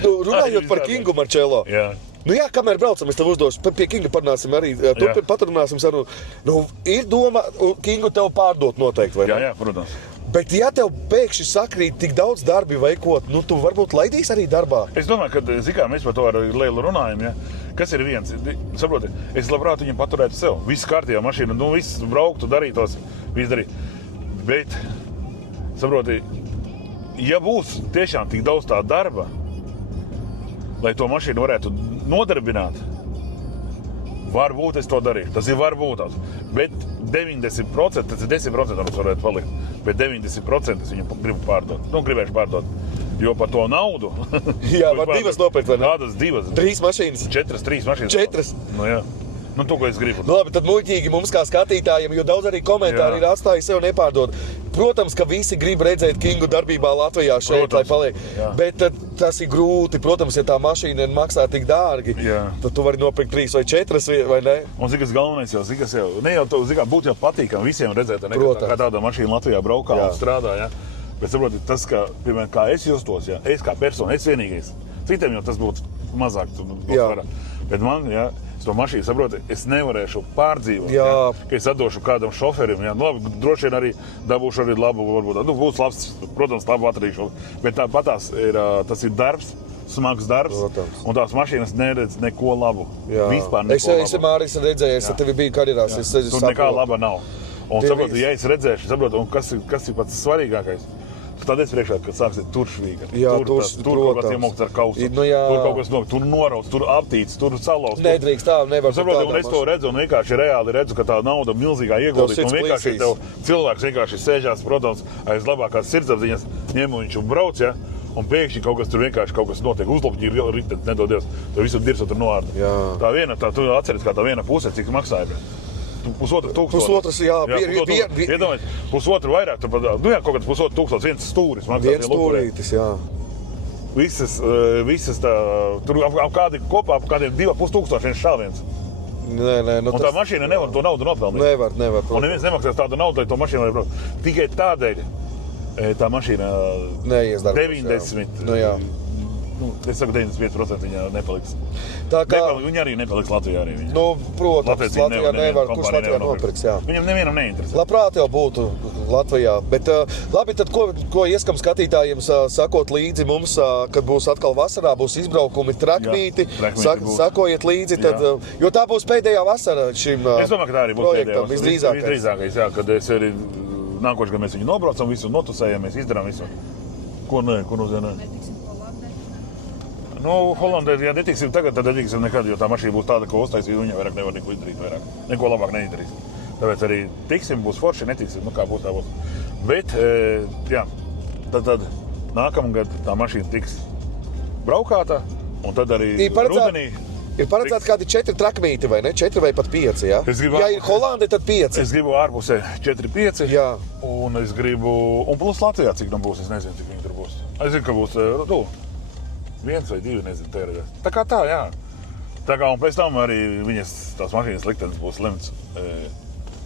Nu, runājot par Kingu, Marcello. Jā. Nu jā, kamēr braucam, es tev uzdošu, pie Kinga parunāsim arī, turpin paturināsim sarunu. Nu, ir doma Kingu tev pārdot noteikti, vai ne? Jā, protams. Bet ja tev pēkšņi sakrīt tik daudz darbi veikot, nu tu varbūt laidīs arī darbā? Es domāju, ka, zikā, mēs par to ar Leilu runājam, ja? Kas ir viens? Saproti, es labprāt viņam paturētu sev. Viss kārtījā mašīna, nu viss brauktu, darītos, viss darīt. Bet, saproti, ja būs tiešām tik daudz tā darba, lai to mašīnu varētu nodarbināt, varbūt es to darīšu. Tas ir varbūt. Bet 90%, tas ir 10% mums varētu palikt. Bet 90% es viņu gribu pārdot. Nu, gribēšu pārdot. Jo par to naudu... Jā, var 2 nopirkt, vai ne? Tādas 2. 3 mašīnas. 3 mašīnas. 4. Nu, jā. Nu, to, ko es gribu. Nu, labi, tad muļķīgi mums kā skatītājiem, jo daudz arī komentāri ir atstājuši sev nepārdot. Protams, ka visi grib redzēt Kingu darbībā Latvijā šeit, lai paliek. Jā. Bet tas ir grūti. Protams, ja tā mašīna maksā tik dārgi, tad tu vari nopirkt 3 vai 4, vai ne? Un zikas galvenais jau, ne jau to, būtu jau patīkam visiem redzēt, kā tāda mašīna Latvijā braukā un strādā, ja? Bet saproti, tas, piemēram, kā es justos, ja? Es kā persona, es vienīgais. Citiem jau tas būtu mazāk, bet man, ja, es to mašīnu saprotu, es nevarēšu pārdzīvot, ja, ka es atdošu kādam šoferim, ja, nu labi, droši vien arī dabūšu arī labu, varbūt, nu, būs labs, protams, labu atrīšu, bet tāpatās tas ir darbs, smags darbs, protams. Un tās mašīnas neredz neko labu, vispār neko labu. Es Māris redzēju, es ar tevi biju karjerās, es saprotu. Tur nekā laba nav. Un saprotu, ja es redzēšu, saprotu, un kas ir pats svarīgākais, tad es priekšā, kad sāksiet tur švīga. Jā, tur kaut kas iemokts ar kausu, nu, tur kaut kas tur norauts, tur aptīts, tur salauz. Nedrīkst tā, nevar. Saprotu, un es to redzu, un vienkārši reāli redzu, ka tā nauda milzīgā ieguldīta, un vienkārši tev cilvēks vienkārši sēžās, protams, aiz labākās sirdsapziņas, ņem viņš un brauc, ja, un pēkšņi kaut kas notiek, uzlopģi ritens, nedod Dievs, tev visu dirso tur noārda. Tā viena, tu atceries, kā tā viena puse, cik maksāja. 1,500. Jā. Iedomājies, 1,5 vairāk, tur pat, nu jā, kaut kāds 1,500, viens stūris maksā. Viens stūrītis, jā. Visas tā, tur kopā ap kādiem 2,5 viens šāviens. Nē, nu un tā mašīna nevar to naudu nopelnīt. Nevar. Un neviens nemaksās tādu naudu, lai to mašīnu var braukt. Tikai tādēļ tā mašīna 90. Nu jā. Es saku, 95% viņa nepaliks. Tā kā... Viņa arī nepaliks Latvijā arī. Viņa. Nu, protams, Latvijā nevar, kurš Latvijā nopirks, jā. Viņam nevienam neinteresē. Labprāt jau būtu Latvijā, bet labi, tad ko ieskam skatītājiem sakot līdzi mums, kad būs atkal vasarā, būs izbraukumi trakmīti, sakojiet līdzi, tad, jo tā būs pēdējā vasara šim projektam. Es domāju, ka tā arī būs pēdējā vasara. Visdrīzākais, jā, kad es arī nākoši, kad mēs viņu nobraucam, visu notusējam, mēs izdarām visu. Ko nozīmē? Nu, Holandē, ja netiksim tagad, tad netiksim nekad, jo tā mašīna būs tāda, ko uztaisīt, viņa vairāk nevar neko izdarīt vairāk. Neko labāk neizdarīs. Tāpēc arī tiksim, būs forši, netiksim, nu kā būs, tā būs. Bet, jā, tad nākamgad tā mašīna tiks braukāta, un tad arī rudenī. Ir paredzēts kādi 4 trakmīti, vai ne? 4 vai pat 5, jā? Ja ir Holandē, tad 5. Es gribu ārpusē 4-5, jā. Un es gribu, un plus Latvijā, cik tam būs, es nezinu, cik viņi tur būs. Es zinu, ka būs, 1 vai 2, nezinu, tērēdēs. Tā kā tā, jā. Tā kā, un pēc tam arī viņas, tās mašīnas liktenis būs lemts,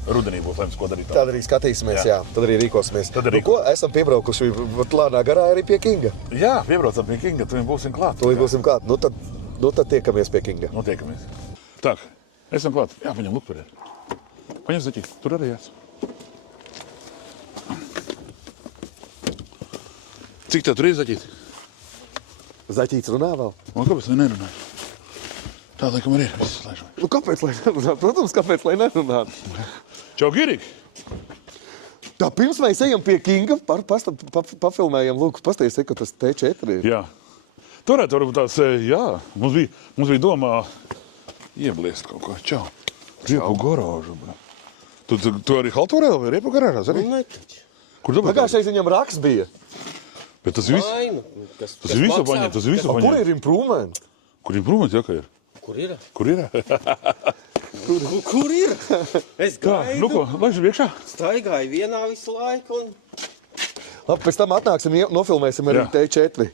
rudenī būs lemts, ko darīt. Tad arī skatīsimies, jā. Tad arī rīkosimies. Ko, esam piebraukuši lānā garā arī pie Kinga? Jā, piebraucam pie Kinga, tu būsim klāt. Tu būsim klāt. Nu tad tiekamies pie Kinga. Nu tiekamies. Tā, esam klāt. Jā, paņem luk tur ir. Paņem zaķīt, tur arī jāsam. Cik tev tur ir zaķīt? Zaķīts runā vēl? Un kāpēc lai nerunāju? Tā laikam arī ir. Nu kāpēc lai nerunātu? Protams, kāpēc lai nerunātu? Čau, Girik! Tā pirms mēs ejam pie Kinga, pafilmējam, lūk, pasties, ka tas T4 ir. Jā. Turētu varbūt tās, jā, mums bija domā iebliest kaut ko. Čau. Riepu garāžu, bro. Tu arī halturēli vai riepu garāžās arī? Netaču. Kur dabūji? Pagājušais viņam raksts bija. Bet tas viss? Tas ir visu paņem, tas ir visu paņem. Kur ir improvement? Kur improvement, jā, ka ir? Kur ir? Kur ir? Kur ir? Es Tā, nu gaidu, ko, laižu iekšā? staigāju vienā visu laiku un... Labi, pēc tam atnāksim, nofilmēsim arī Jā. T4.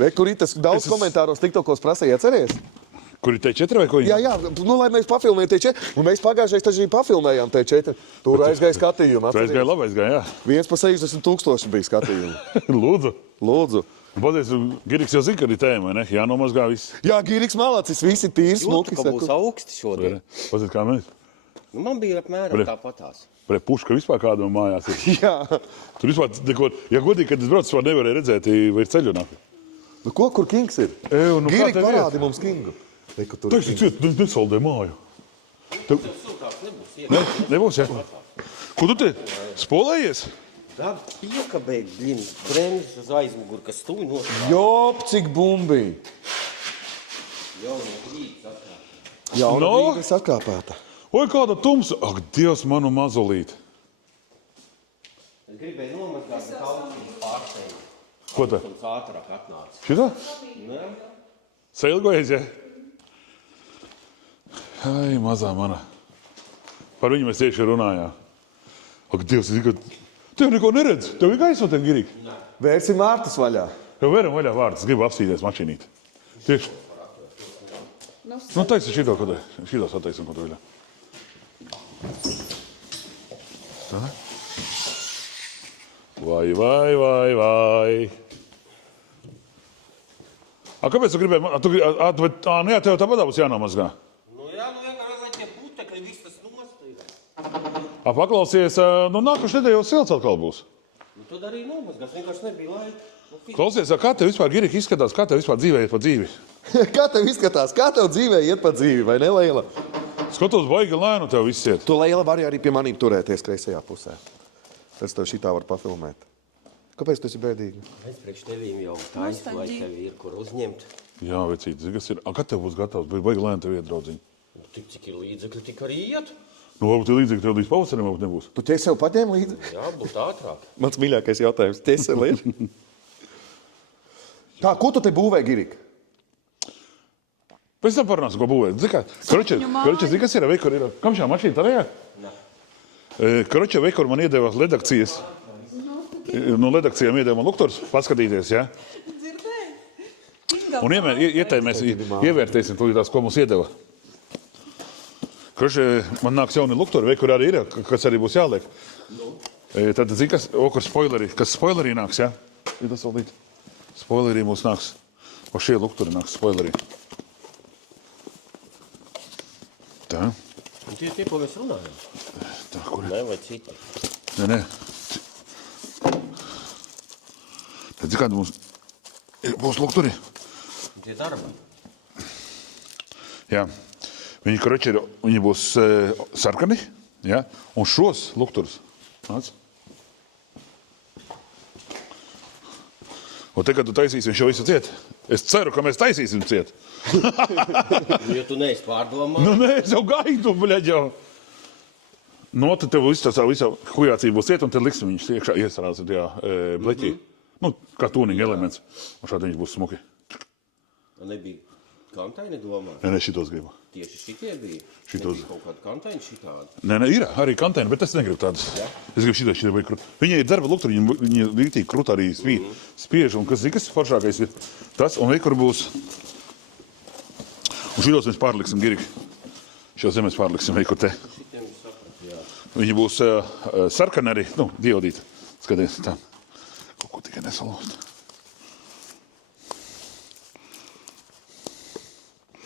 Re, kur ir tas daudz komentāros TikTokos prasīja, atceries? Kur ir T4 vai ko? Jā, nu, lai mēs pafilmējam T4. Un mēs pagājušais taču arī pafilmējām T4. Tur aizgāja skatījumi. Tur aizgāja labi, aizgāja, jā. 1 pa 60,000 bija skatījumi. Lūdzu. Lūdzu. Paldies, Giriks jau zina, ka ir tēma, ne? Jānomazgā viss. Jā, Gīriks malacis, visi tīri, smuki. Jūtu, ka būs augsti šodien. Paziet, kā mēs. Nu, man bija apmēram tāpatās. Pre puška vispār kādam mājās ir. Jā. Tur vispār, neko, ja godīgi, kad es braucu, vispār nevarēju redzēt, vai ir ceļu nāk. Nu, kur Kings ir? Nu, kā Gīrik tev parādi iet? mums Kingu. Teiksi, ciet, nesaldē māju. Tev... Nebūs, jā? Ko tu te spolējies? Tā piekabēja, bremzes uz aizmuguru, kas stūj nostrādā. Jop, cik bumbi. Jau no brīdis atkal. Jā, un No. Gīriks atkāpēta. Oi, kāda tumsa! Ak, Dievs, manu mazolīt! Es gribēju nomazgāt, bet augstīgs pārsteigts. Ko tā? Un ātrāk atnāca. Šitā? Ne? Sailgojies, ja? Ai, mazā mana. Par viņu mēs tieši runājām. Ak, Dievs, es zinu, ka... Tev neko neredz. Tev ir gaisma, tev, Girik. Vērsim vārtus vaļā. Tev veram vaļā vārds. Es gribu apstīties mašīnīt. Tieši. Nu, taisi šito, ko te. Šito sataisim, ko te vaļā. Tā. Vai. Kāpēc tu gribēji? Nu jā, tev tāpat būs jānomazgā. Nu jā, nu vienkārši, lai tie putekļi viss tas nostīra. Paklausies, nu nākuši nedēļ jau silts atkal būs. Nu tad arī nomazgās, vienkārši nebija laika. Nu, Klausies, kā tev vispār, Girik, izskatās, kā tev vispār dzīvē iet pa dzīvi? Kā tev izskatās? Kā tev dzīvē iet pa dzīvi, vai ne, Leila? Skatos, baigi lēnu tev viss iet. Tu, Leila, vari arī pie manīm turēties kreisajā pusē. Tad tev šitā var pafilmēt. Kāpēc tu esi bēdīgi? Es priekš tevīm jau taisu, lai tevi ir kur uzņemt. Jā, vecīt, zini, kas ir? Kad tev būs gatavs? Baigi lēnu tev iet, draudziņi. Nu, tik cik ir līdzekļi, tik arī iet. Nu, varbūt ir līdzīgi, tev līdz pavasarim varbūt nebūs. Tu ķēsi sev paņēmi līdzi? Jā, būt ātrāk. Mans mīļākais jautājums. Ķēsi sev līdzi? Tā, ko tu te būvē, Girik? Pēc tam parunāsim, ko būvēt. Zini, kā? Karoče, zini, kas ir? Veikor ir? Kam šā mašīna tavējā? Karoče, Veikor man iedeva redakcijas. No redakcijām iedeva man luktors paskatīties, jā? Un mēs ievērtēsim tās, ko mums iedeva. Karoče, man nāks jauni luktori, Veikor arī ir, kas arī būs jāliek. Tad, zini, kas spoilerī nāks, jā? Ir tas vēl līdz. Spoilerī mums nāks. O šie luktori nāks spoilerī. Tā. Un tie, ko mēs runājam? Tā, kur ir? Ne, vai citi? Nē. Tad, zini, kāda mums būs lukturi? Tie darba. Jā. Viņi būs sarkani, jā? Un šos lukturus. Nāc. Un te, kad tu taisīsi, viņš jau visu ciet. Es ceru, ka mēs taisīsim ciet. Jo tu neesi pārdomā. Nu, nē, es jau gaidu, bļaļ, jau. Nu, tad tev viss tā visa hujācība būs ciet, un tad liksim viņus iekšā iesarāzi tajā bleķī. Nu, kā tūninga elements. Un šādi viņš būs smuki. Nebija kantaini domā. Nē, šitos gribu. Tieši šitie bija. Šitos. Nebija kaut kāda kantaini šitādi. Nē, ir arī kantaini, bet es negribu tādas. Ja? Es gribu šitos, šitie vai krūt. Viņai ir darba lukturi, viņa rītīgi krūt arī spiež. Un kas foršākais ir tas, un kur būs. Un šitos mēs pārliksim girīgi. Šo zemes pārliksim vai kur te. Šitiem ir saprat, jā. Viņi būs sarkani arī, nu, diodīti. Skaties, tā. Kaut ko tikai nesalūst.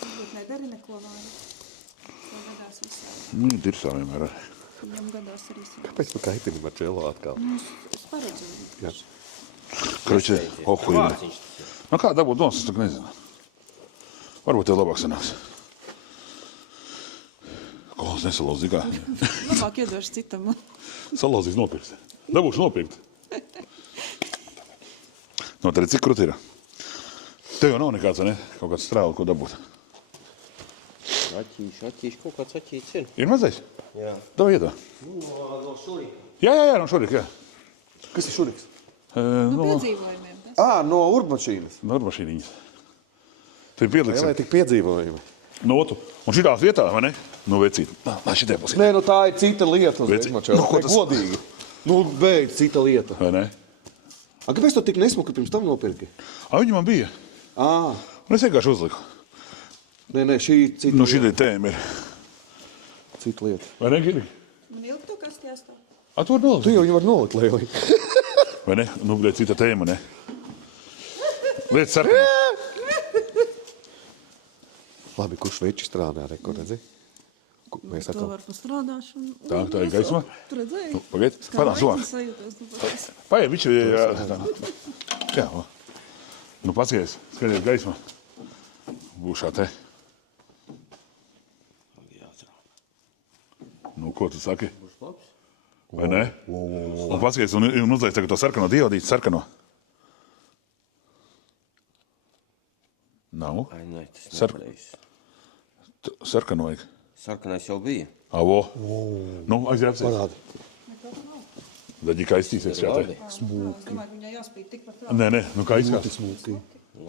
Varbūt nedari neko vāju. Tev gadās visādi. Nu, ir sā vienmēr arī. Viņam gadās arī savā. Kāpēc tu kaitini Marcello atkal? Es paredzu. Jā. Kroči, ohuīne. Vārciņš tas ir. Nu, kā dabūt nos, es tak nezinu. Varbūt tev labāk sanāks. Kols nesalūst, zikā. Labāk iedošu citam. Salūzīs nopirkt. Dabūšu nopirkt. No, tad cik krut ir? Tev jau nav nekāds, ne? Kaut kāds strāli, ko dabūt. Aķīši, kaut kāds aķīts ir. Ir mazais? Jā. Dav iedā. Nu, no šurika. Jā, no šurik, jā. Kas ir šuriks? No piedzīvojumiem. Tas. No urmašīnas. No mašīniņas. Tu ir piedliksim. Vai tik piedzīvojumi? Notu. Un šitās vietā, vai ne? Nu, vecīt. Nā, šitie pasīt. Nē, nu tā ir cita lieta. Veci- Marcello. Nu, ko tas- Godīgi. Nu, beidz, cita lieta. Vai ne? Kāpēc tu tik nesmuki pirms tam nopirki? Viņa man bija. Un es vienkārši uzliku. Nē, šī cita Nu, lieta. šitie tēmi ir. Cita lieta. Vai ne, Giri? Man ilgi to kas jāstāv. Atvar Tu nolikt. jau viņu var nolikt, Lēlī. Vai ne? Nu, bļēt, cita tēma, ne? Liet sarkanā. Labi, kurš veči strādā, reko, redzi? Mēs To atkal. var pastrādāšanu. Tā ir gaisma. Tu redzēji? Nu, pagaid, padām zumā. Paiet, bišķi, jā. Nu, paskaties, skaties gaisma. Būšā te. Nu, ko tu saki? Būs labs. Vai ne? Un paskaties, un uzliec tagad to sarkano diodīti, sarkano. Nav. Ai, nē, tas Sark- nepareizi. Sarkano vajag. Sarkanais jau bija. Avo. Nu, aiziet apsies. Parādi. Daļi kā iztīsies šā te. Labi. Es domāju, viņai jāspīd tikpat vēl. Nē, nu kā izskās. Smuki.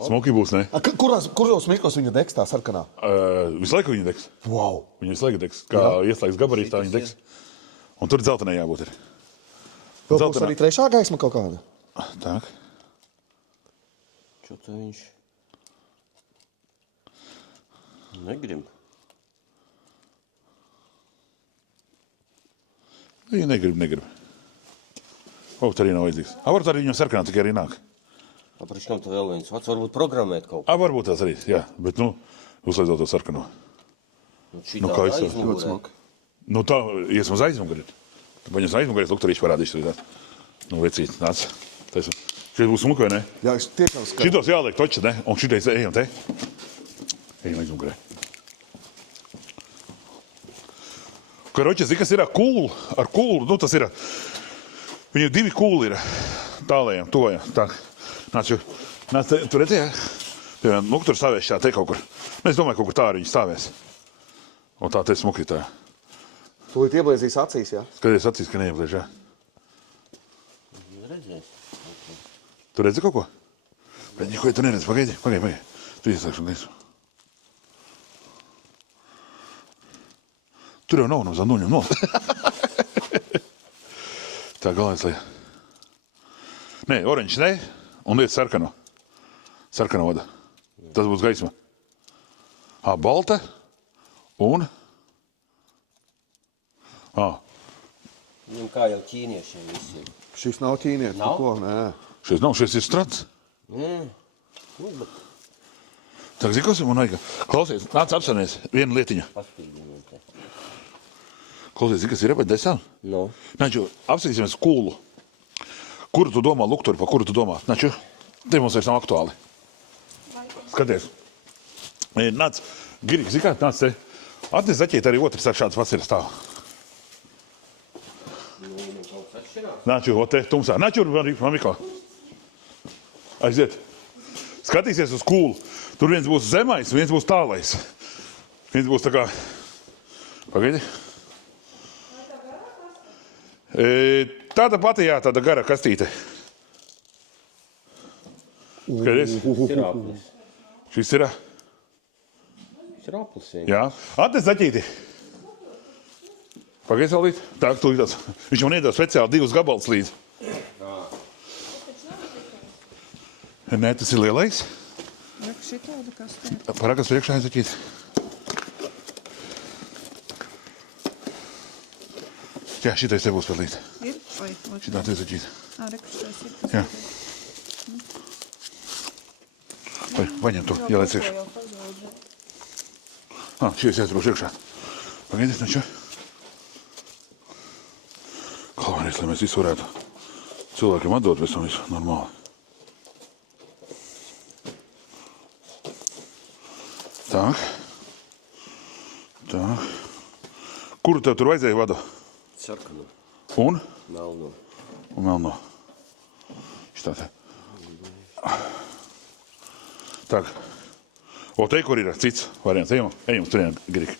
Smoki būs, ne? Kuros mikros viņa degs tā sarkanā? Visu laiku viņa degs. Wow. Viņa visu laiku degs. Kā ieslēgs gabarīs, tā viņa degs. Un tur dzeltenē jābūt ir. Vēl būs Zeltainā. arī trešā gaisma kaut kāda? Tā. Čo tā viņš? Negrib. Viņa negrib. Kaut arī nav vajadzīgs. Varbūt arī viņam sarkanā tikai arī nāk. Apriš kam tu vēl viens? Vats varbūt programmēt kaut ko. Varbūt tās arī, jā. Bet, nu, uzslēdzot to sarkano. Šitā kā es aizmugurē. Ļoti smuki. Nu, tā, ies mums aizmugurē. Tu paņems aizmugurē, lukturīši parādīšu arī tā. Nu, vecīt, nāc. Taisam. Šeit būs smuki, vai ne? Jā, es tiešām skatu. Šitos jāliek toči, ne? Un šitais ejam te. Ejam aizmugurē. Karoči, zini, kas ir ar kūlu, nu tas ir, viņi divi kūli ir tālējiem, tojam, tā. Nāc, tu redzēji, piemēram, nu, tur stāvēs šā te kaut kur. Es domāju, kaut kur tā arī viņi stāvēs. Un tā te smuki tā. Tu iebliezīs acīs, jā? Skaties acīs, ka neiebliež, jā. Redzēs. Tu redzi kaut ko? Bet neko, tu neredzi, pagaidi. Tu ieslēgšu un gaisu. Tur jau nav no zanduņiem no. Tā galvenais, lai... Nē, oranžs, ne? Un liet sarkano. Sarkano vada. Tas būs gaisma. Balta un... Viņam kā jau ķīniešiem visiem. Šis nav ķīnietis, Nav? ko? Nē. Šis nav, šis ir strats. Nē. Nu, bet Tā, zini, kas man vajag? Klausies, nāc apsanies, viena lietiņa. paspīdinām te. Klausies, zini, kas ir apēc desām? Nu. Naču, apskatīsimies kūlu. Kuru tu domā, lukturi, pa kuru tu domā? Naču, te mums vairs nav aktuāli. Skaties. Nāc, Girīgi, zini kā, nāc te. Atnes zaķīt arī otrs ar šāds pats ir stāv. Nu, viņam kaut kas atšķirās. Naču, o te, tumsā. Naču, man Miko. Aiziet. Skatīsies uz kūlu. Tur viens būs zemais, viens būs tālais. Viens būs tā kā... Pagaidi. Tāda pati, jā, tāda gara kastīte. Skaties? Ir aplis. Šis ir... Šis ir aplis. Jā. Atnes zaķīti. Pagaidi salīt. Tā, tūlīt tāds. Viņš man iedod speciāli 2 gabalus līdz. Nē, tas ir lielais. Šitāda kastē. Parakas priekšā zaķīti. Jā, šitais te būs par līdzi. Ir? Vai? Šitā te zaķīti. Rekušies ir. Jā. Vai, paņem to, ielēc iekšā. Šies jāatbrauc iekšā. Pagaidiet, taču. Galvenais, lai mēs visu varētu cilvēkiem atdot pēc tam visu normāli. Tā. Kuru tev tur vajadzēja vadu? Sarkanu. Un? Melno. Un melno. Šitā te. Tā. O, te, kur ir cits variants. Ejam uz turien, Grīgi.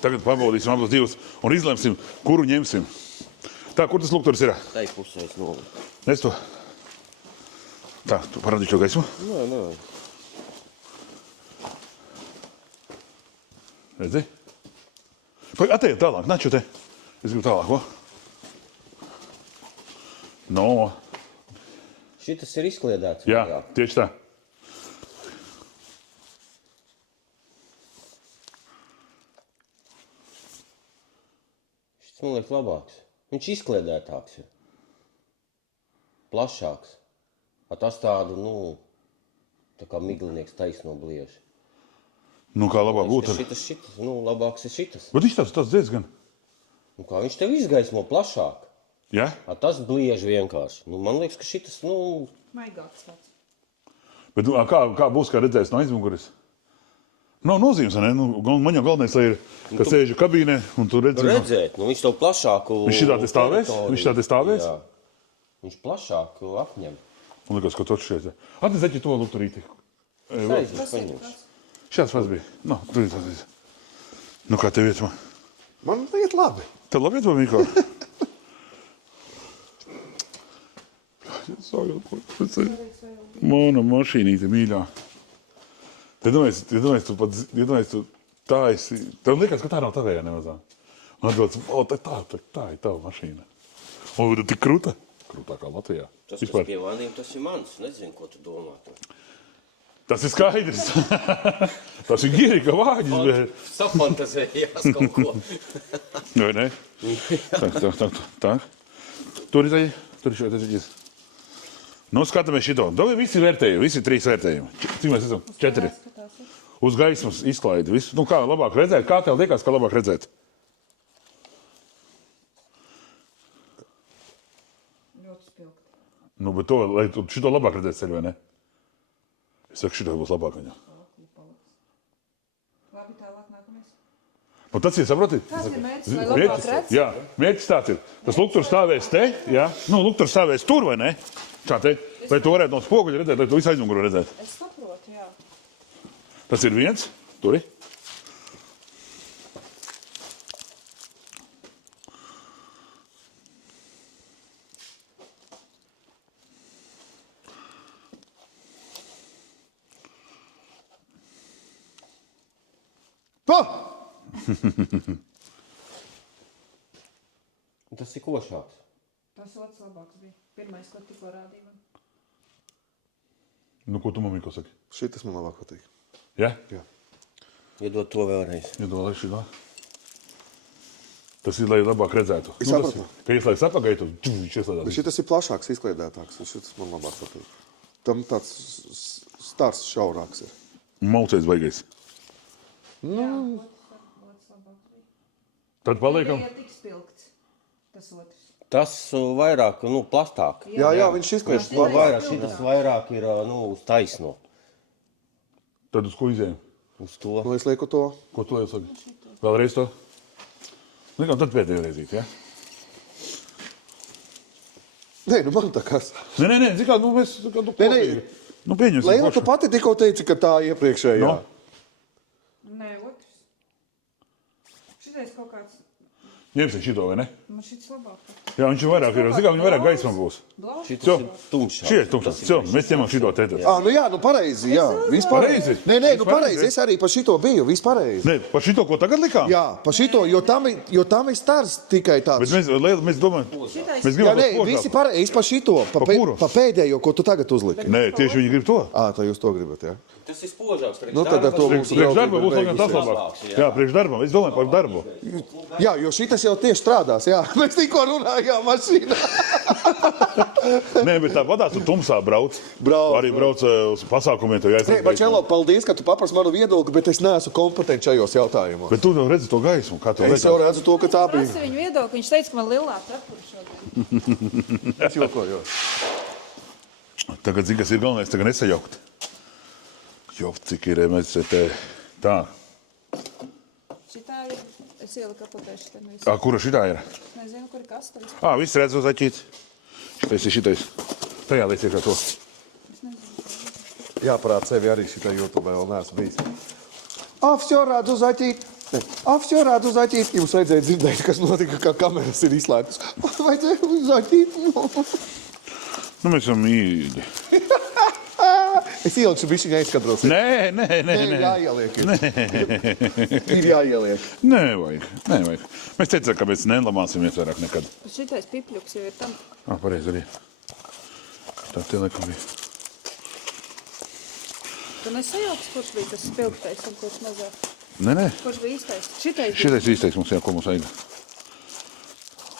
Tagad pabaudīsim abas 2 un izlemsim, kuru ņemsim. Tā, kur tas lukturs ir? Tai pusē es noliku. Es to. Tā, tu parādīšu to gaismu. Nē. Redzi? Atejam tālāk, nāc šo te. Es gribu tālāk, o? No. Šitas ir izkliedēts. Jā, tieši tā. Šitas man liekas labāks. Viņš izkliedētāks ir. Plašāks. Tas tādu, tā kā miglinieks taisno blieži. Nu, kā labāk būtu. Šitas, labāks ir šitas. Bet viņš tāds diezgan. Kā viņš tev izgaismo plašāk. Jā? Tas blieži vienkārši. Man liekas, ka šitas, Maigāks tāds. Bet kā būs, kā redzēs no aizmuguris? Nav nozīmes, ne? Man jau galvenais, lai ir, ka sēžu kabīnē un tu redzi. Redzēt, viņš tev plašāku... Viņš šitā te stāvēs? Viņš šitā te stāvēs? Jā. Viņš plašāku apņem. Man liekas, ka tu šeit. Atnes zaķi to lukturīti. Saizes paņemšu. Šāds pats bija. Tur ir tāds. Kā tev iet man? Man iet labi. Tev labi iet man, Miko? Mana mašīnīte mīļā. Te domājies, tu tā esi... Tev liekas, ka tā nav tavējā nemazā. Un atbildes, tā ir tava mašīna. Un tu tik krūta? Krūtā kā Latvijā. Tas, kas pie vaniem, tas ir mans. Nezinu, ko tu domā. Tas ir skaidrs. Tas ir Gierika vāģis, bet... Safantazējās kaut ko. Vai ne? Tā. Tur ir šeit tas. Skatāmies šito. Visi vērtējumi, visi 3 vērtējumi. Cik mēs esam? 4. Uz gaismas izklaidi. Visu. Kā labāk redzēt? Kā tev liekas, kā labāk redzēt? Ļoti spilgti. Bet to, lai tu šito labāk redzēt ceļu, vai ne? Es saku, šito būs labāk viņu. Labi, tālāk nākamais. Tas ir, saproti? Tas ir mērķis, lai labāk redz? Jā, mērķis tāds ir. Tas lukturs stāvēs te, jā? Lukturs stāvēs tur, vai ne? Kā te? Lai tu varētu no spoguļa redzēt, lai tu visu aizmuguru redzēt. Es saprotu, jā. Tas ir viens, turi. Tas ir košāks. Tas otrs labāks bija. Pirmais, ko tikko rādīja man. Ko tu, Miko, saki? Šitas man labāk patīk. Jā? Jā. Iedod to vēlreiz. Iedod šitā. Tas ir, lai labāk redzētu. Es sapratu. Ka ieslēdz apagaitu, viņš ieslēdās. Bet šitas ir plašāks, izkliedētāks. Šitas man labāk patīk. Tam tāds stars šaurāks ir. Maucējs baigais. Jā, otrs labāks bija. Tad paliekam. Bija tik spilgts, tas otrs. Tas vairāk, plastāk. Jā, viņš izkliedēs. Šitas vairāk ir, uz taisno. Tad uz ko izējam? Uz to. Es lieku to. Ko tu liec saki? Vēlreiz to? Tad pēdējo reizīt, jā? Nē, nu man tā kas. Nē, zini kā, nu mēs... Nē. Nu pieņemsim Leila, tu pati tikko teici, ka tā iepriekšējā. No. Nē, otrs. Šitais kaut kāds, Ņemsim šito, vai ne? man šits labāk. Jā, viņš ir vairāk, zini kā, viņš vairāk gaisma būs. Blaus? Šitas Co? ir tumšā. Šie ir tumšas, mēs ņemam šito tētu. Nu jā, nu pareizi, jā. Viss Pareizi? Nē, nu Viss pareizi? pareizi, es arī par šito biju, viss pareizi. Nē, par šito, ko tagad likām? Jā, par šito, jo tam ir stars tikai tāds. Bet mēs domājam, Šitais. mēs Jā, gribam nē, to visi spožāku. pareizi par šito, Pa kuru? pa pēdējo, ko tu tagad uzliki. Nē, tieši viņi grib to. Tā jūs to gribat, jā? Tas ir spožāks. Nu, tad ar to mūsu Priekš darba draudzība būs ir laikam tas beigusies. labāk. Jā, priekš darba, es domāju par darbu. Jā, jo šitas jau tieši strādās, jā. Mēs tikko runājām mašīnā. Nē, bet tāpatās tu tumsā brauc. Brauc, Arī brauc uz pasākumiem. tev jāizliek Nē, Marčelo, paldies, ka tu paprasti manu viedokli, bet es neesmu kompetents šajos jautājumos. Bet tu jau redzi to gaismu, kā tu Es jau redzi. redzu to, ka tā bija. Prasa viņu viedokli, viņš teica, ka man lilā cepura šodien. Es jokoju. Tagad zini, kas ir galvenais, tagad nesajaukt. Jo, cik ir, mēs te tā. Šitā ir, es ieliku apotēšu ten visu. Kura šitā ir? Es nezinu, kur ir kastelis. Viss redz uz aķītes. Šitais ir šitais. Tajā liec iekā to. Jāparāda sevi arī šitā YouTube vēl neesmu bijis. Все rādu uz aķīt. Все rādu uz aķīt. Jums vajadzēja dzirdēt, kas notika, kā kameras ir izslēgtas. Vajadzēja uz aķīt. Nu, mēs esam īdi. Es ielikšu bišķiņa aizskadros. Nē. Jāieliek. Ir jāieliek. Nevajag. Mēs teicām, ka mēs nelamāsimies vairāk nekad. Šitais pipļuks jau ir tam. Pareizi arī. Tā tie laikam bija. Tu nesajauks, kurš bija tas spilgtais un kurš mazāk. Nē. Kurš bija īstais? Šitais bija. Šitais īstais mums, jā, ko mums vajag.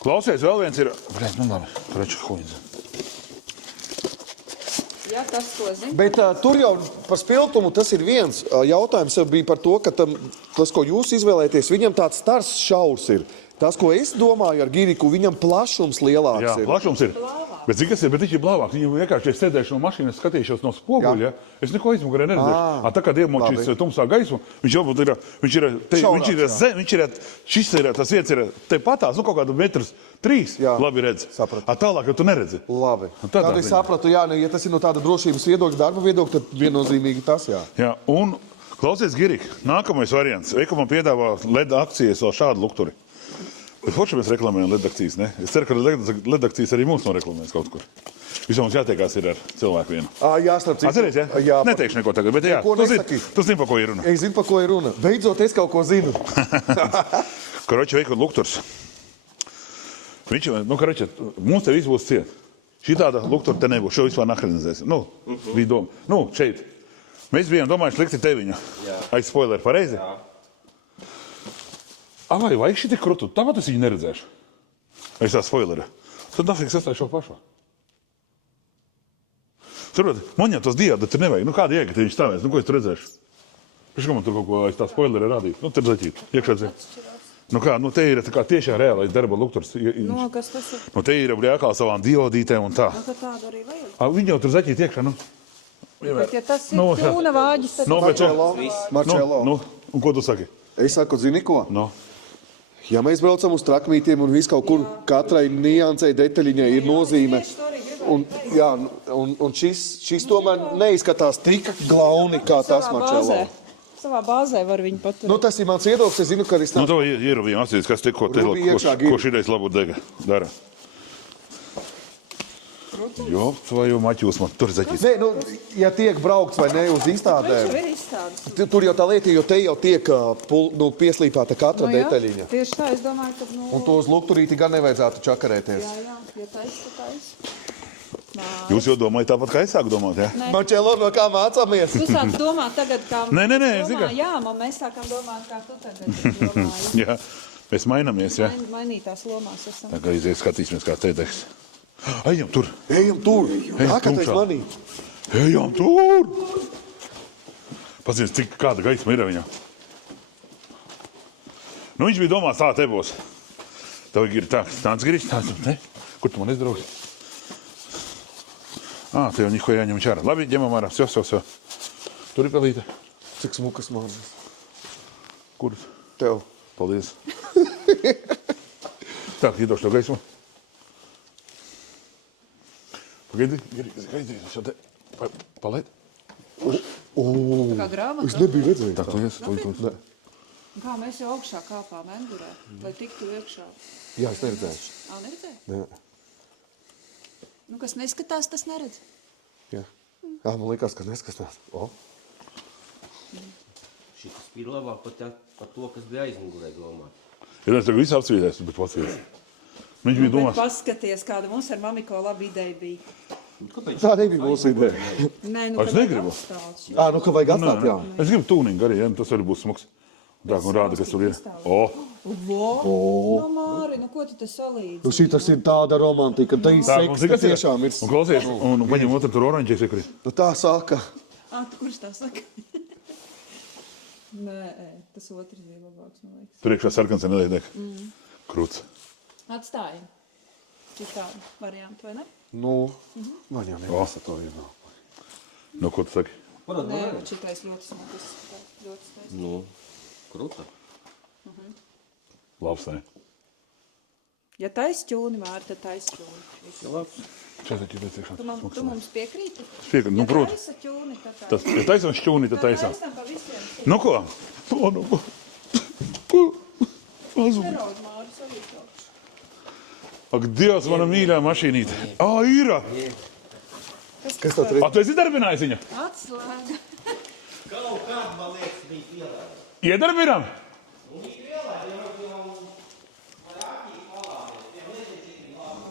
Klausies, vēl viens ir... Bļēc, nu labi. Praču huņdzi. Jā, tas, ko zini. Bet tur jau par spiltumu tas ir viens. Jautājums jau bija par to, ka tas, ko jūs izvēlēties, viņam tāds stars šaurs ir. Tas, ko es domāju ar Giriku, viņam plašums lielāks Jā, ir. plašums ir. Bet zini, kas ir? Bet viņš ir blāvāk. Viņu vienkārši, ja sēdēšu no mašīnas, skatīšos no spoguļa, es neko aizmugurē neredzēšu. Tā kā iemočīs tumsā gaismu, viņš jau būtu ir, viņš ir zem, viņš ir, šis ir, tas viens ir te patās, nu kaut kādu 1,3 m, labi redz. Sapratu. Tālāk, ja tu neredzi. Labi. Tādā Tad es ziņā. sapratu, jā, ja tas ir no tāda drošības viedokļa, darba viedokļa, tad viennozīmīgi tas, jā. Jā, un klausies, Girik, nākamais variants. Veikumam piedāvā LED akcijas vēl šādu lukturi. Bet forši mēs reklamējam LED akcijas, ne? Es ceru, ka LED akcijas arī mums noreklamēs kaut kur. Visam mums jātiekās ir ar cilvēku vienu. Jā, starp citu. Atceries, ja? Jā, Neteikšu neko tagad, bet jā, Neko nesaki. tu zini, pa ko ir runa. Es zinu, pa ko ir runa. Beidzot, es kaut ko zinu. Karoči, veikot lukturs. Viņš, karoči, mums te viss būs ciet. Šī tāda luktura te nebūs, šo vispār nahrenizēs. Bija doma. Šeit. Mēs bijām domājuši likti teviņu. Aiz spoileri, pareizi? Jā. Vai vajag šī tik krutu? Tāpat es viņu neredzēšu. Aiz tā spoileri. Tad nafīgs atstāju šo pašu. Turot, man jau tos diādi tur nevajag. Kāda jēga te viņš stāvēs? Ko es tur redzēšu? Pēc kā man tur kaut ko aiz tā spoileri rādīt? Tur zaķīt. Iekšā dzīt. Te ir tā kā tiešā reālais darba lukturs. Kas tas ir? Te ir jākāl savām diodītēm un tā. Tad tādu arī vajag. Viņi jau tur zaķīt iekšā. Bet ja tas ir tūna vāģis, tad... Marčelo. Un ko tu saki? Es saku, zini ko? No. Ja mēs braucam uz trakmītiem un visu kaut kur, katrai niansei detaļiņai ir nozīme. Un šis tomēr neizskatās tik glauni, kā tas Marčelo. Savā bāzē var viņu paturēt. Tas ir mans viedoklis, es zinu, ka arī To ieruvījām atcīdīs, kas te, ko šitais labu dega dara. Jo, vai maķūs man tur zaķīs. Nē, ja tiek braukts vai ne uz izstādēm, Viņš jau ir izstādes. tur jau tā lieta, jo te jau tiek pieslīpāta katra detaļiņa. Tieši tā, es domāju, ka... Un to uz lukturīti gan nevajadzētu čakarēties. Jā, ja taisa. Jūs jau domājat tāpat, kā es sāku domāt, jā? Marčelo, no kā mācāmies? Tu sāc domāt tagad, kā... Nē, domā, jā, mēs sākam domāt, kā tu tagad domāji. Jā, mēs mainamies, jā. Mainītās lomās esam. Tagad izies skatīsimies, kā te degs. Ejam tur! Ejam tur! Ākatreiz tumšā. manī! Ejam tur! Pazies, cik kāda gaisma ir viņam. Viņš bija domās, tā te būs. Tev ir tā, tāds grīšs, tāds, ne? Kur tu man izdraugi? Tev niko jāņem čara. Labi, ņemam ārā. Все. Tur ir pelīte. Cik smukas mājas. Kur? Tev. Paldies. Tā, iedošu to gaismu. Gaidi, šo te palaid. Kā grāmata. Es nebiju redzējis. Tā klies, Ne. Kā mēs jau augšā kāpām endurē, lai tiktu iekšā. Jā, es neredzēju. Neredzēji? Nē. Nu, kas neskatās, tas neredz. Jā. Jā, man likās, ka neskatās. Šitas bija labāk par to, kas bija aizmugurē domāt. Ja es tagad visu apsvīdēs, bet pasvīdēs. Viņš bija domās. Paskaties, kāda mums ar Mamiko laba ideja bija. Tā nebija mūsu ideja. Nē, nu, Es negribu. Nu, ka vajag atstāt, jā. Es gribu tūningu arī, ja, tas arī būs smuks. Tā, un rāda, kas tur ir. Nu, Māri, nu ko tu te salīdzi? Nu, šitas ir tāda romantika. Tā ir seks, ka tiešām ir. Un klausies, un paņem otru tur oranģies iekrīt. Nu, tā saka. Kurš tā saka? Nē, tas otrs bija labāks, man liekas. Tur iekšā sarkans ir nedēļ. Krūts. Atstājam. Citādi variantu, vai ne? Nu, man jau nebasa to vienā. Nu, ko tu saki? Nē, šitais ļoti smagas. Ļoti skaisti. Nu, kruta. Labs, ne? Ja tais ķūni vāri, tad tais ķūni. Četri ķipēc iekšā. Tu mums piekrīti? Piekrīt, nu, proti. Ja taisa ķūni, tad taisa. Tas, ja taisam šķūni, tad taisam. Taisam pa visiem. Nu, ko? Neraud, Māri, salīdz. Ak, Dievs, mana mīļā mašīnīte. Ir! Kas tā tur ir? Tu esi darbinājis viņu? Atslēga. Kaut kād, man liekas, bija pielēda. Iedarbinām?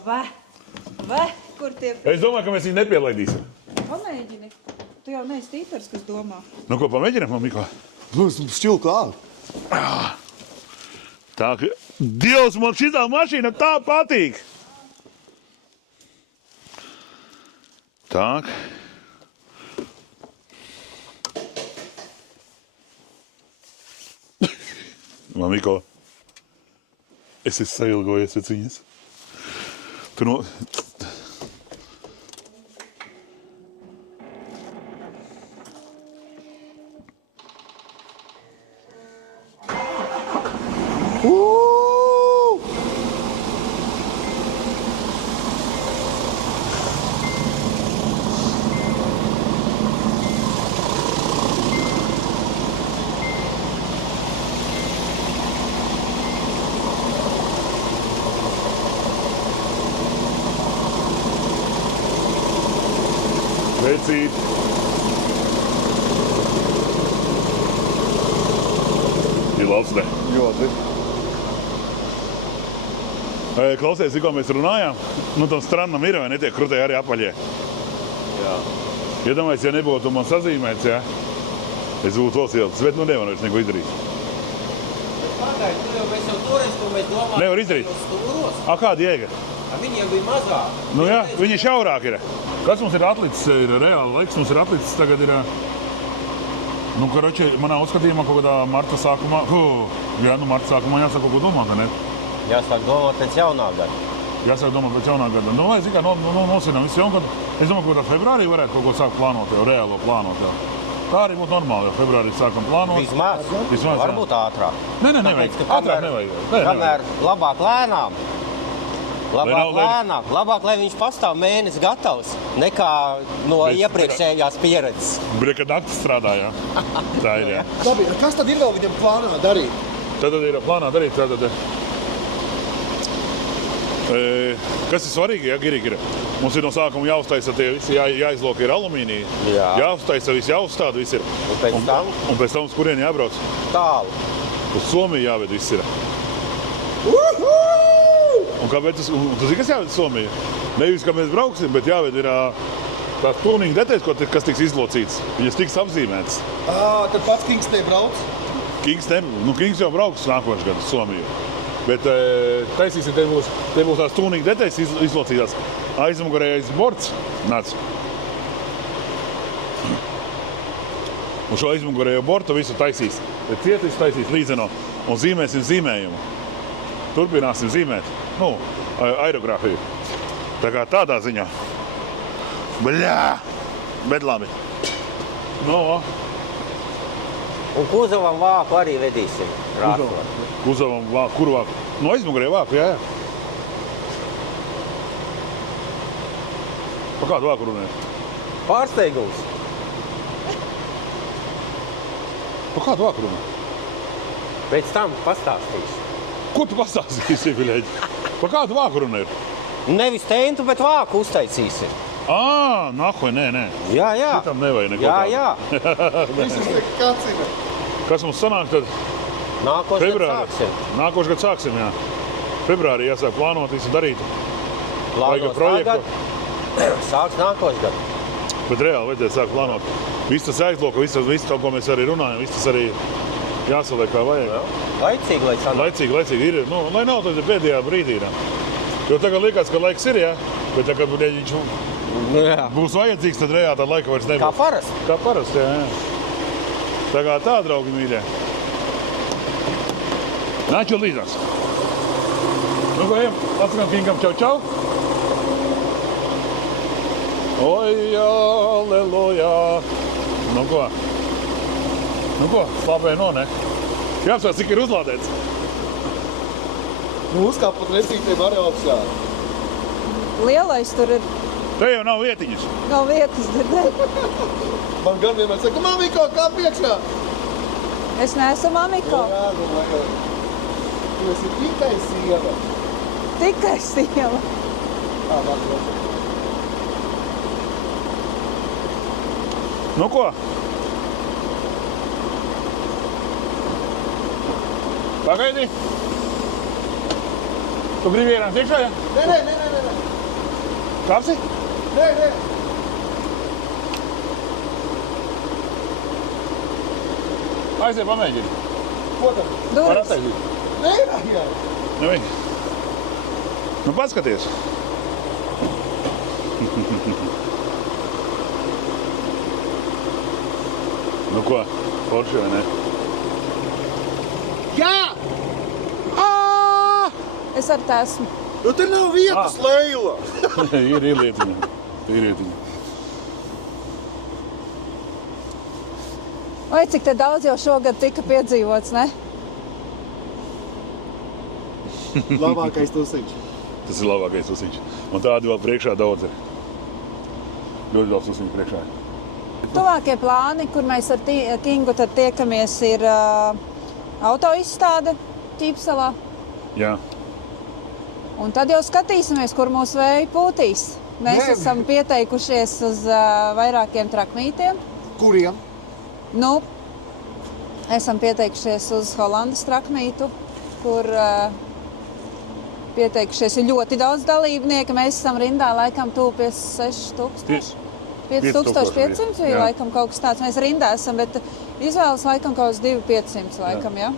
Vai, kur tie? Es domāju, ka mēs viņu nepielaidīsim. Pamēģini. Tu jau neesi tīpers, kas domā. Nu, ko pamēģinām, Miko? Nu, es šķilu kādu. Tā, ka... Dievs, man šitā mašīna tā patīk! Tak. Mamiko, es esmu sailgojies pēc viņas. Tu no... Vecīt. Ir labs, ne? Ļoti. Klausies, tikko mēs runājām, nu tam strandam ir, vai netiek krutēji arī apaļie? Jā. Iedomājies, ja nebūtu man sazīmēts, ja? Es būtu vēl silts, bet nu nevar vairs neko izdarīt. Pagaid, mēs jau toreiz, ko mēs domājam. Nevar izdarīt. Stūros. Kāda jēga? Viņiem bija mazāk. Nu jā, viņi šaurāk ir. Kas mums ir atlicis, ir reāli laiks, mums ir atlicis tagad ir, nu, karoči, manā uzskatījumā kaut kādā marta sākumā, marta sākumā jāsāk kaut ko domāt, ne? Jāsāk domāt pēc jaunā gada. Jāsāk domāt pēc jaunā gada. Nu, lai zikā, nosinām visu jaungadu. Es domāju, ka tā februārī varētu kaut ko sākt plānot jau, reālo plānot jau. Tā arī būtu normāli, jo februārī sākam plānot. Vismaz, varbūt ātrāk. Nē, nevajag. Ātrāk nevajag. Kamēr labāk lēnām. Labāk, lai viņš pastāv mēnesi gatavs, nekā no iepriekšējās pieredzes. Breka naktis strādā, jā. Tā ir, jā. Labi, kas tad ir vēl viņam plānā darīt? Tad ir plānā darīt tātad. Kas ir svarīgi, ja, Girīgi ir? Mums ir no sākuma jāuztaisa tie visi, jāizloka ir alumīnija. Jā. Jāuztaisa visi, jāuzstāda visi ir. Un pēc tam uz kurien jābrauc? Tālu. Uz Somiju jāved viss ir. Un kāpēc tu zini, kas jāved uz Somiju? Nevis, ka mēs brauksim, bet jāved ir tās tūnīgi detaļas, kas tiks izlocītas. Viņas tiks apzīmētas. Tad pats Kings nebrauc? Kings jau brauks nākošais gadu uz Somiju. Bet taisīsim, te būs tās tūnīgi detaļas izlocītās. Aizmugurējais borts nāc. Un šo aizmugurējo bortu visu taisīs. Bet cietis taisīs līdzeno un zīmēsim zīmējumu. Turpināsim zīmēt. Aerogrāfiju. Tā kā tādā ziņā. Bļā! Bet labi. Un kuzavam vāku arī vedīsim. Kuzavam vāku, kur vāku? No aizmugurēja vāku, jā. kādu vāku runāju? Pārsteigums. Pa kādu vāku runāju? Pēc tam pastāstīšu. Ko tu pastāstīsi, biļeģi? Pa kādu vāku runāju? Nevis tentu, bet vāku uztaisīsi. Nākoj, nē. Jā. Šitam nevajag neko Jā. Visus tiek kacina. Kas mums sanāk tad? Nākošais Februārī. sāksim. Nākošais gads sāksim, jā. Februārī jāsāk plānot, visu darīt. Plānos projektu. tagad. Sāks nākošais gads. Bet reāli vajadzētu sākt plānot. Viss tas aizloka, viss kaut ko mēs arī runājam, viss tas arī jāsaliek kā vajag. Laicīgi, lai sanāk. Laicīgi ir. Nu, lai nav tad pēdējā brīdī. Ne? Jo tagad liekas, ka laiks ir, jā. Bet tā, kad viņš Jā. būs vajadzīgs, tad reāli tā laika vairs nebūs. Kā parasti. Kā parasti, jā. Tā kā tā, draugi mīļie. Nāču līdzās. Nu, ko ejam? Atsakām Kingam čau. Oi, aleluja. Nu ko, slāpēja no, ne? Jāapsvērts, cik ir uzlādēts. Nu, uzkāp pat recītiem arī augstā. Lielais tur ir, Te jau nav vietiņas. nav vietas dzirdēt. Man gan vienmēr saka, mamiko, kāp iekšā. Es neesmu Amiko, Jā, nu, vajag. Tu esi tikai sieva. tikai sieva. Vārds. Nu ko? Pagaidi. Tu gribi ierāns iekšā, ja? Nē. Kāpsi? Nē. Aiziet, pamēģini. Ko tad? Var Durvis. attaisīt. Nē. Nevajag. Nu, paskaties. Nu ko, forši vai ne? Jā! Es ar tā esmu. Nu, te nav vietas, Leila. ir lietiņa. Vai cik te daudz jau šogad tika piedzīvots, ne? Labākais tusiņš. Tas ir labākais usiņš. Un tādi vēl priekšā daudz ir. Ļoti daudz usiņu priekšā. Tuvākie plāni, kur mēs ar Kingu tad tiekamies, ir autoizstāde Ķīpsalā. Jā. Un tad jau skatīsimies, kur mūsu vēja pūtīs. Mēs esam pieteikušies uz vairākiem trakmītiem. Kuriem? Nu, esam pieteikušies uz Holandas trakmītu, kur pieteikušies ir ļoti daudz dalībnieku. Mēs esam rindā laikam tuvu pie 6000. 5500 vai laikam kaut kas tāds. Mēs rindā esam, bet izvēles laikam kaut kas 2500 laikam, jā.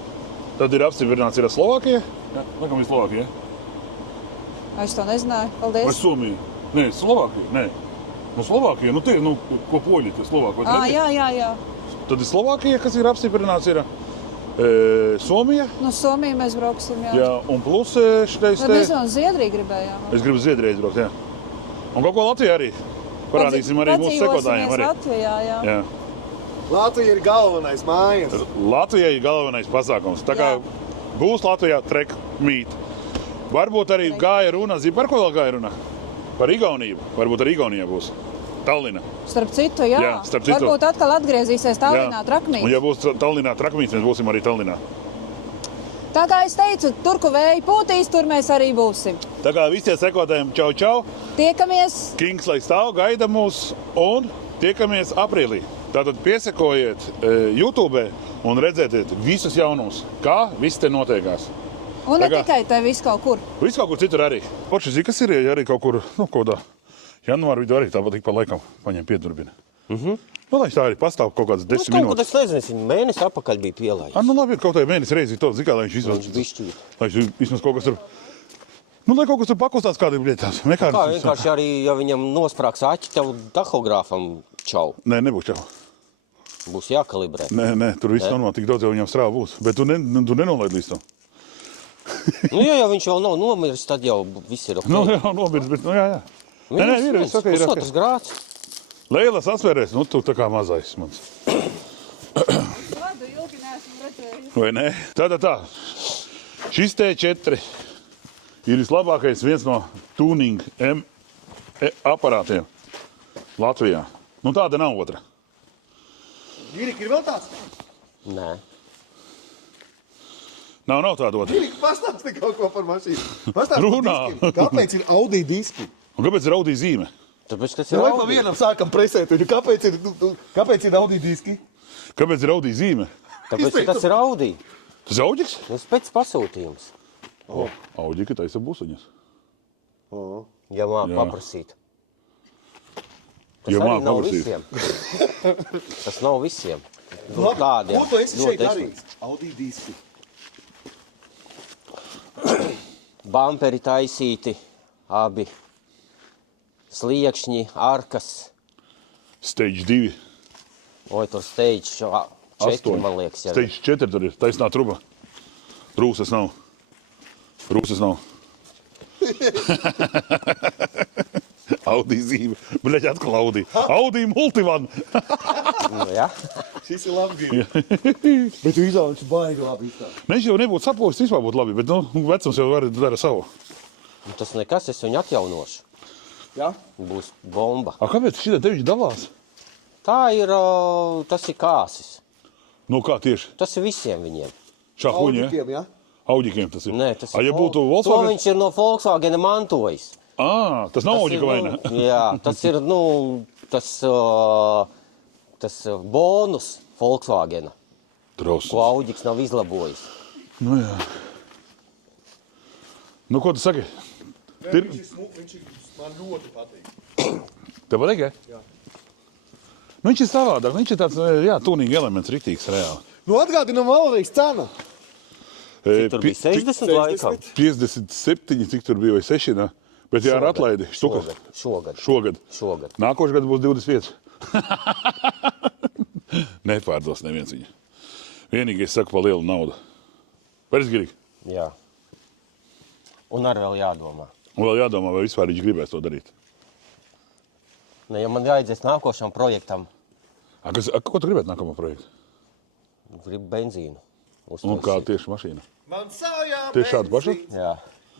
Tad ir apstiprināts ir Slovākija. Jā, laikam ir Slovākija. Es to nezināju. Vai Paldies. Somija? Nē, Slovākija. Nē. Nu, Slovākija. Nu, tie, nu, ko poļi, tie Slovāki. Jā. Tad ir Slovākija, kas ir apstiprināts, ir Somija. Nu, Somiju mēs brauksim, jā. Jā, un plus šitais Tad mēs jau uz Zviedriju gribējām. Es gribu Zviedrijā izbraukt, jā. Un kaut ko Latvijā arī. Parādīsim arī mūsu sekotājiem. Arī. Latvijā, jā. Jā. Latvija ir galvenais mājas. Latvijai ir galvenais pasākums. Tā kā būs Latvijā trek mīt. Varbūt arī gāja runa, zini, par ko vēl gāja runa? Par Igauniju. Varbūt arī Igaunijā būs. Tallina. Starp citu, jā. Jā, starp citu. Varbūt atkal atgriezīsies Tallinā trakmīts. Un ja būs Tallinā trakmīts, mēs būsim arī Tallinā. Tā kā es teicu, tur, kur vēja pūtīs, tur mēs arī būsim. Tā kā visiem sekotājiem čau. Tiekamies. Kings, lai stāv, gaida mūs un tiekamies aprīlī. Tātad piesekojiet YouTube un redzētiet visus jaunumus, kā viss te notiekās. Un ne tikai te viss kaut kur. Viss kaut kur citur arī. Poči, zini, kas ir, ja arī kaut kur, nu, kodā janvāra vidū arī tāpat ik pa laikam paņem pieturbina. Nu, lai tā arī pastāv kaut kādas 10 Kaut minūtes. kad es nezinu, viņa mēnesi atpakaļ bija pielaists. Nu, labi, kaut kādā mēnesi reizi to zikā, lai viņš izvēlas. Lai viņš vismaz kaut kas tur, nu, lai kaut kas tur pakustās kādiem lietās. Kā vienkārši arī, ja viņam nosprāks aķi, tev tahogrāfam čau. Nē, nebūs čau. Būs jākalibrē. Nē, tur viss normāli, tik daudz jau viņam strāva būs. Bet tu nenolaid līdz tam. Nu, ja viņš vēl nav nomiris, tad jau viss ir ok. Nu, jā, nobirs, bet, nu, jā. Nē, ir, es saku, ir. Pusotras grāds. Leilas asvērēs, nu, tu tā kā mazais mans. Vadu ilgi neesmu redzējusi. Vai ne? Tā. Šis T4 ir vislabākais viens no tuning aparātiem. Latvijā. Nu tāda nav otra. Girika, ir vēl tāds? Nē. Nav tāda otra. Girika, pastāsti kaut ko par mašīnu. Pastāsti Runā. par diskiem. Kāpēc ir Audi diski? Un kāpēc ir Audi zīme? Tāpēc tas ir Vai pa Audi. vienam sākam presēt viņu? Kāpēc ir Audi diski? Kāpēc ir Audi zīme? Tāpēc tas ir Audi. Tas ir Audiks? Tas pēc pasūtījums. Audika taisa busuņas. Ja māk Jā. paprasīt. Tas Ja arī māk nav paprasīt. visiem. Tas nav visiem. Labi, Tādiem. ko tu esi ļoti šeit darījis? Audi diski. Bamperi taisīti, abi sliekšņi, arkas. Stage 2. Oi, tur stage 4, man liekas. Jā. Stage 4 tur ir. Taisnā truba. Rūsas nav. Audi zīme. Bļaļ, atkal Audi. Audi Multivan. Nu, jā. Šis ir labi Girika. Bet tu izaugi, viņš baigi labi izstāv. Viņš jau nebūtu saplovis, vispār būtu labi, bet vecums jau dara savu. Nu, tas nekas, es viņu atjaunošu. Jā? Būs bomba. A, kāpēc šitā te viņš dalās? Tā ir, tas ir kāsis. Nu, kā tieši? Tas ir visiem viņiem. Šā huņa, ja? Audikiem, jā? Audikiem tas ir. Nē, tas A, ir ja būtu To Volkswagen? viņš ir no Volkswagena mantojis. Tas nav Audika vai ne? Jā, tas ir, tas bonus Volkswagena, ko Drausmas. Audiks nav izlabojis. Nu, jā. Nu, ko tu saki? Viņš man ļoti patīk. Tev patīk, ja? Jā. Nu, viņš ir savādāk. Viņš ir tāds, jā, tūnīga elements, riktīgs reāli. Nu, atgādinam vēlreiz cenu. Tur bija 60 laikam. 57, cik tur bija, vai 6, ne? Bet jā, ar atlaidi. Štukas. Šogad. Šogad. Nākošais gads būs 25. Nepārdos neviens viņu. Vienīgais saka pa lielu naudu. Parizgirīgi. Jā. Un arī vēl jādomā. Un vēl jādomā, vai vispār viņš gribēs to darīt. Ne, ja man jāidzies nākošam projektam, Ko tu gribētu nākamo projektu? gribu benzīnu. Un kā tieši mašīna? Man sājā Tieši šādu pašu? Jā.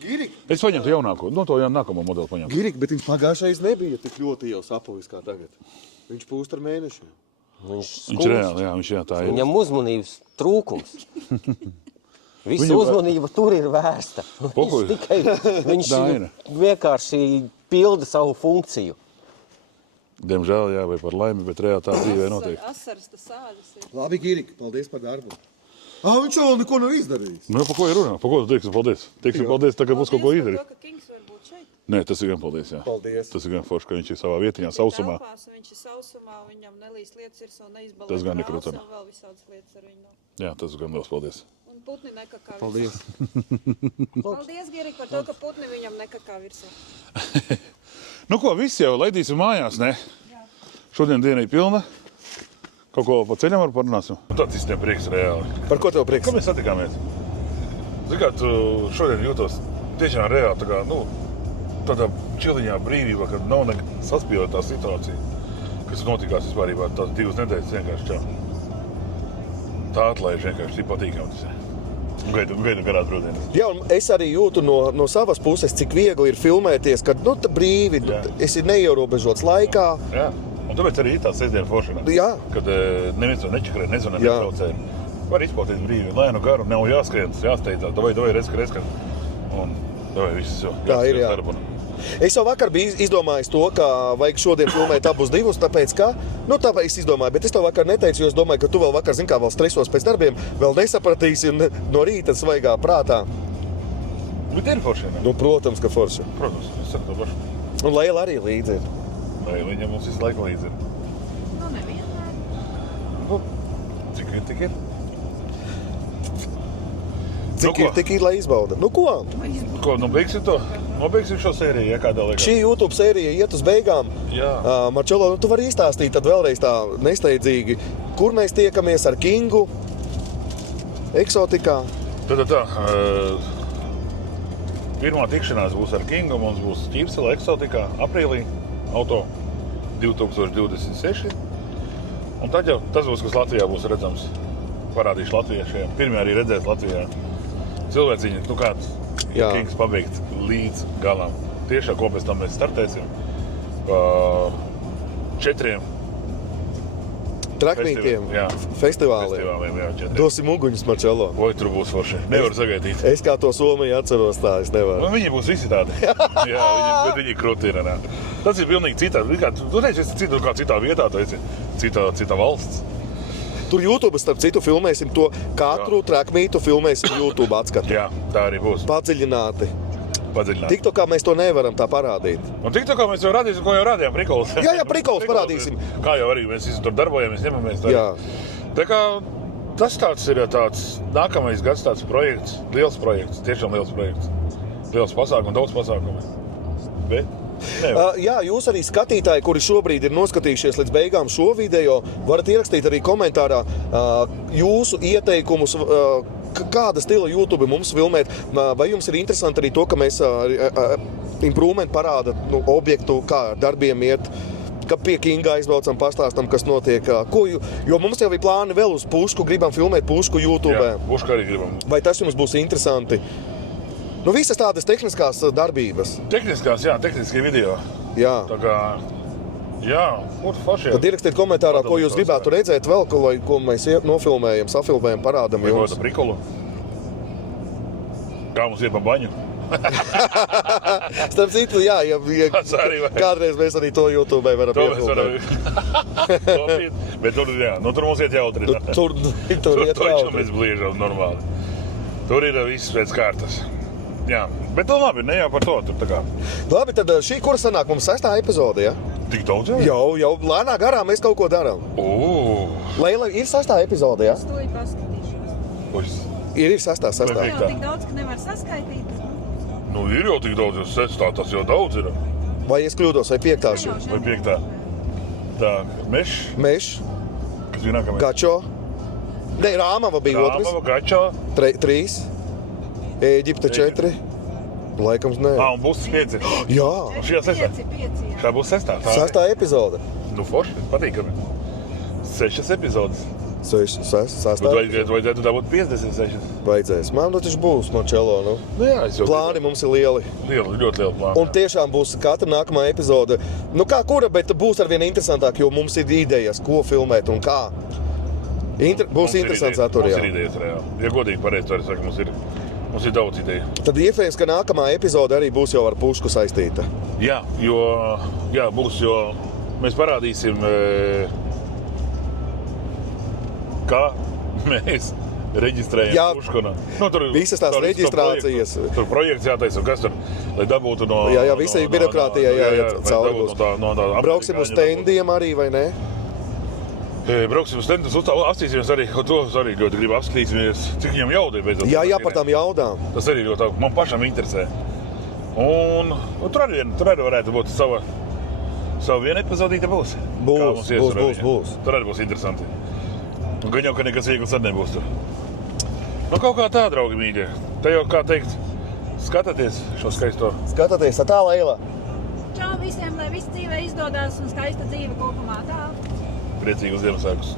Girika. Es paņemtu jaunāko, no to nākamo modeli paņemtu. Girika, bet viņš pagājušais nebija tik ļoti jau sapuvis kā tagad. Viņš pūst ar mēnešiem. Viņš Viņš reāli, jā, tā ir. Viņam uzmanības trūkums. Visa Viņam- uzmanība tur ir vērsta. Pokuļ. Viņš Daina. vienkārši pilda savu funkciju. Diemžēl, jā, vai par laimi, bet reāli tā dzīvē notiek. Asaras, tas sāļas ir. Labi, Girika, paldies par darbu. Viņš jau neko nav izdarījis. Nu, pa ko ir runā? Pa ko tu teiksi paldies? Teiksi paldies, tā kā būs kaut ko izdarīt. To, ka Kings var būt šeit. Nē, tas ir gan paldies, jā. Paldies. Tas ir gan forši, ka viņš ir savā vietiņā, sausumā. Telpās, un viņš ir sausumā, viņam nelīst lietas ir savu neizbalēt. Tas gan ir krūtam. Un vēl visādas lietas ar viņu. Jā, tas ir gan liels paldies. Un putni nekakā virsū. Paldies. Paldies, Girika, par to, ka putni viņam nekakā virsū. Nu ko, viss jau laidīsim mājās, ne? Šodien diena ir pilna. Kaut ko pa ceļam var parunāsim. Tāds īstenībā prieks reāli. Par ko tev prieks? Kā mēs satikāmies? Zini kā, tu šodien jūtos tiešām reāli tā kā, tādā čiliņā brīvībā, kad nav nekad saspīlētā situācija, kas notikās vispārībā tās 2 nedēļas vienkārši čā. Tā atlaiž vienkārši tik patīkami tas ir. Gaidu garā rudienes. Jā, un es arī jūtu no savas puses, cik viegli ir filmēties, kad tā brīvi, Jā. esi neierobežots laikā. Jā, un tāpēc arī ir tā sestdiena foršana. Jā. Kad neviens to nečakarē, nezvanē, Jā. netraucē. Var izpautīt brīvi, lai nu garu, nav jāskrien, jāsteidzās, davai, reskan. Un davai viss jau. Tā ir, jā. Es jau vakar biju izdomājis to, ka vajag šodien filmēt abus divus, tāpēc ka, tāpēc es izdomāju, bet es tev vakar neteicu, jo es domāju, ka tu vēl vakar, zini kā, vēl stresos pēc darbiem, vēl nesapratīsi un no rīta svaigā prātā. Bet ir foršana. Protams, ka forši. Protams, es saku to pašu. Un Leila arī līdzi ir. Vai viņam mums visu laiku līdzi ir. Nu, nevienmēr. Cik ir, tik ir? Cik ir, tik ir, lai izbauda. Nu ko? Ko, beigsim to? Nobeigsim šo sēriju, ja kādā liekā? Šī YouTube sērija iet uz beigām. Jā. Marčelo, tu vari izstāstīt tad vēlreiz tā nesteidzīgi, kur mēs tiekamies ar Kingu, Eksotikā. Tā. Pirmā tikšanās būs ar Kingu, mums būs Ķīpsela Eksotikā aprīlī, auto 2026. Un tad jau tas būs, kas Latvijā būs redzams. Parādīšu latviešiem. Pirmie arī redzēs Latvijā. Cilvēciņi, kāds Jā. Kings pabeigt līdz galam. Tiešām, ko pēc tam mēs startēsim. 4 Trakmītiem, Jā. festivāliem. festivāliem, jā, 4. Dosim uguņus, Marčelo. Oi, tur būs forši. Nevar sagaidīt. Es kā to Somiju atceros tā, es nevaru. Un viņi būs visi tādi. Jā, bet viņi krūti ir. Ne? Tas ir pilnīgi citādi. Tu teici, esi citu, kā citā vietā, tu esi citā valsts. Tur YouTube, starp citu, filmēsim to katru trakmītu, filmēsim YouTube atskatu. Jā, tā arī būs. Padziļināti. Padziļināt. TikTokā mēs to nevaram tā parādīt. Un tik tā kā mēs jau radīsim, ko jau rādījām, prikols. Jā, prikols parādīsim. Kā jau arī mēs visi tur darbojamies, ņemamies. Jā. Tā kā tas tāds ir tāds nākamais gads, tāds projekts, liels projekts, tiešām liels projekts. Liels pasākums, daudz pasākumu. Bet nevar. Jā, jūs arī skatītāji, kuri šobrīd ir noskatījušies līdz beigām šo video, varat ierakstīt arī komentārā jūsu ieteikumus, kāda stila YouTube mums filmēt. Vai jums ir interesanti arī to, ka mēs improvement parāda objektu, kā ar darbiem iet, ka pie Kinga aizbraucam, pastāstam, kas notiek. Jo mums jau ir plāni vēl uz Pušku, gribam filmēt Pušku YouTube. Jā, Pušku arī gribam. Vai tas jums būs interesanti? Visas tādas tehniskās darbības. Tehniskie video. Jā. Tā kā, jā, būtu forši. Tad ierakstiet komentārā, ko jūs gribētu redzēt vēl, ko mēs nofilmējam, safilmējam, parādam Vai jums. kādu prikolu? Kā mums iet pa baņu? Starp citu, jā, Tas arī vajag. kādreiz mēs arī to YouTube varam To mēs iefilmēt. varam. Bet tur, jā, tur mums iet jautri. Tur iet taču jautri. mēs bliežam normāli. Tur ir viss pēc kārtas. Jā, bet nu labi, ne jau par to. Tur tā kā Labi, tad šī kura sanāk mums 6. epizode, ja? tik daudz jau? Jau lēnā garā mēs kaut ko darām. Leila, ir 6. epizode, ja? Es to paskatīšos. Ir 6. Vai Jau tik daudz, ka nevar saskaitīt. Nu, ir jau tik daudz, jau sestā, tas jau daudz ir. Vai es kļūdos, vai 5. šī? Vai 5. Tā, Mešs, Mešs, kas ir nākamais? Gačo. Ne, Rāmava bija otrs. Rāmava, Gačo. 3. Ēģipte 4. Laikams nē. Un būs 5. Jā, Šajā sestā. 5, jā. Šā būs 6. 6. epizode. Nu, forši, patīkami. 6 epizodes. 6. Bet vajadzētu dabūt 56. Vajadzēs. Man taču būs, Marčelo. Nu jā, es jau Plāni mums ir lieli. ļoti liela plāna. Un tiešām būs katra nākamā epizode. Kā kura, bet būs arvien interesantāk, jo mums ir idejas, ko filmēt un kā. Būs interesants satura. Mums ir idejas reāli. Ja godīgi pareizi, tad saka, mums ir daudz ideju. Tad iespējams, ka nākamā epizode arī būs jau ar Pušku saistīta. Jā, būs, jo mēs parādīsim, kā mēs reģistrējam Pušku. Visas tās reģistrācijas. Tur projekts jātaisa, kas tur, lai dabūtu no... Jā, visai birokrātijai jāiet cauri būs. Brauksim uz stendiem arī, vai ne? Brauksim uz stendus, apstīsimies arī, to arī ļoti gribu apskatīsimies, cik viņam jauda ir beidzot. Jā, par tām jaudām. Tas arī ļoti man pašam interesē. Un tur arī varētu būt sava viena epizodīte būs. Būs. Tur arī būs interesanti. Un gan jau, ka nekas viegls arī nebūs tur. Nu, kaut kā tā, draugi mīļie. Te jau, kā teikt, skatieties šo skaisto. Skatieties, tā Leila. Čau visiem, lai viss dzīvē izdodas un skaista dzīve kopumā. Tā. Priecīgus Ziemassvētkus.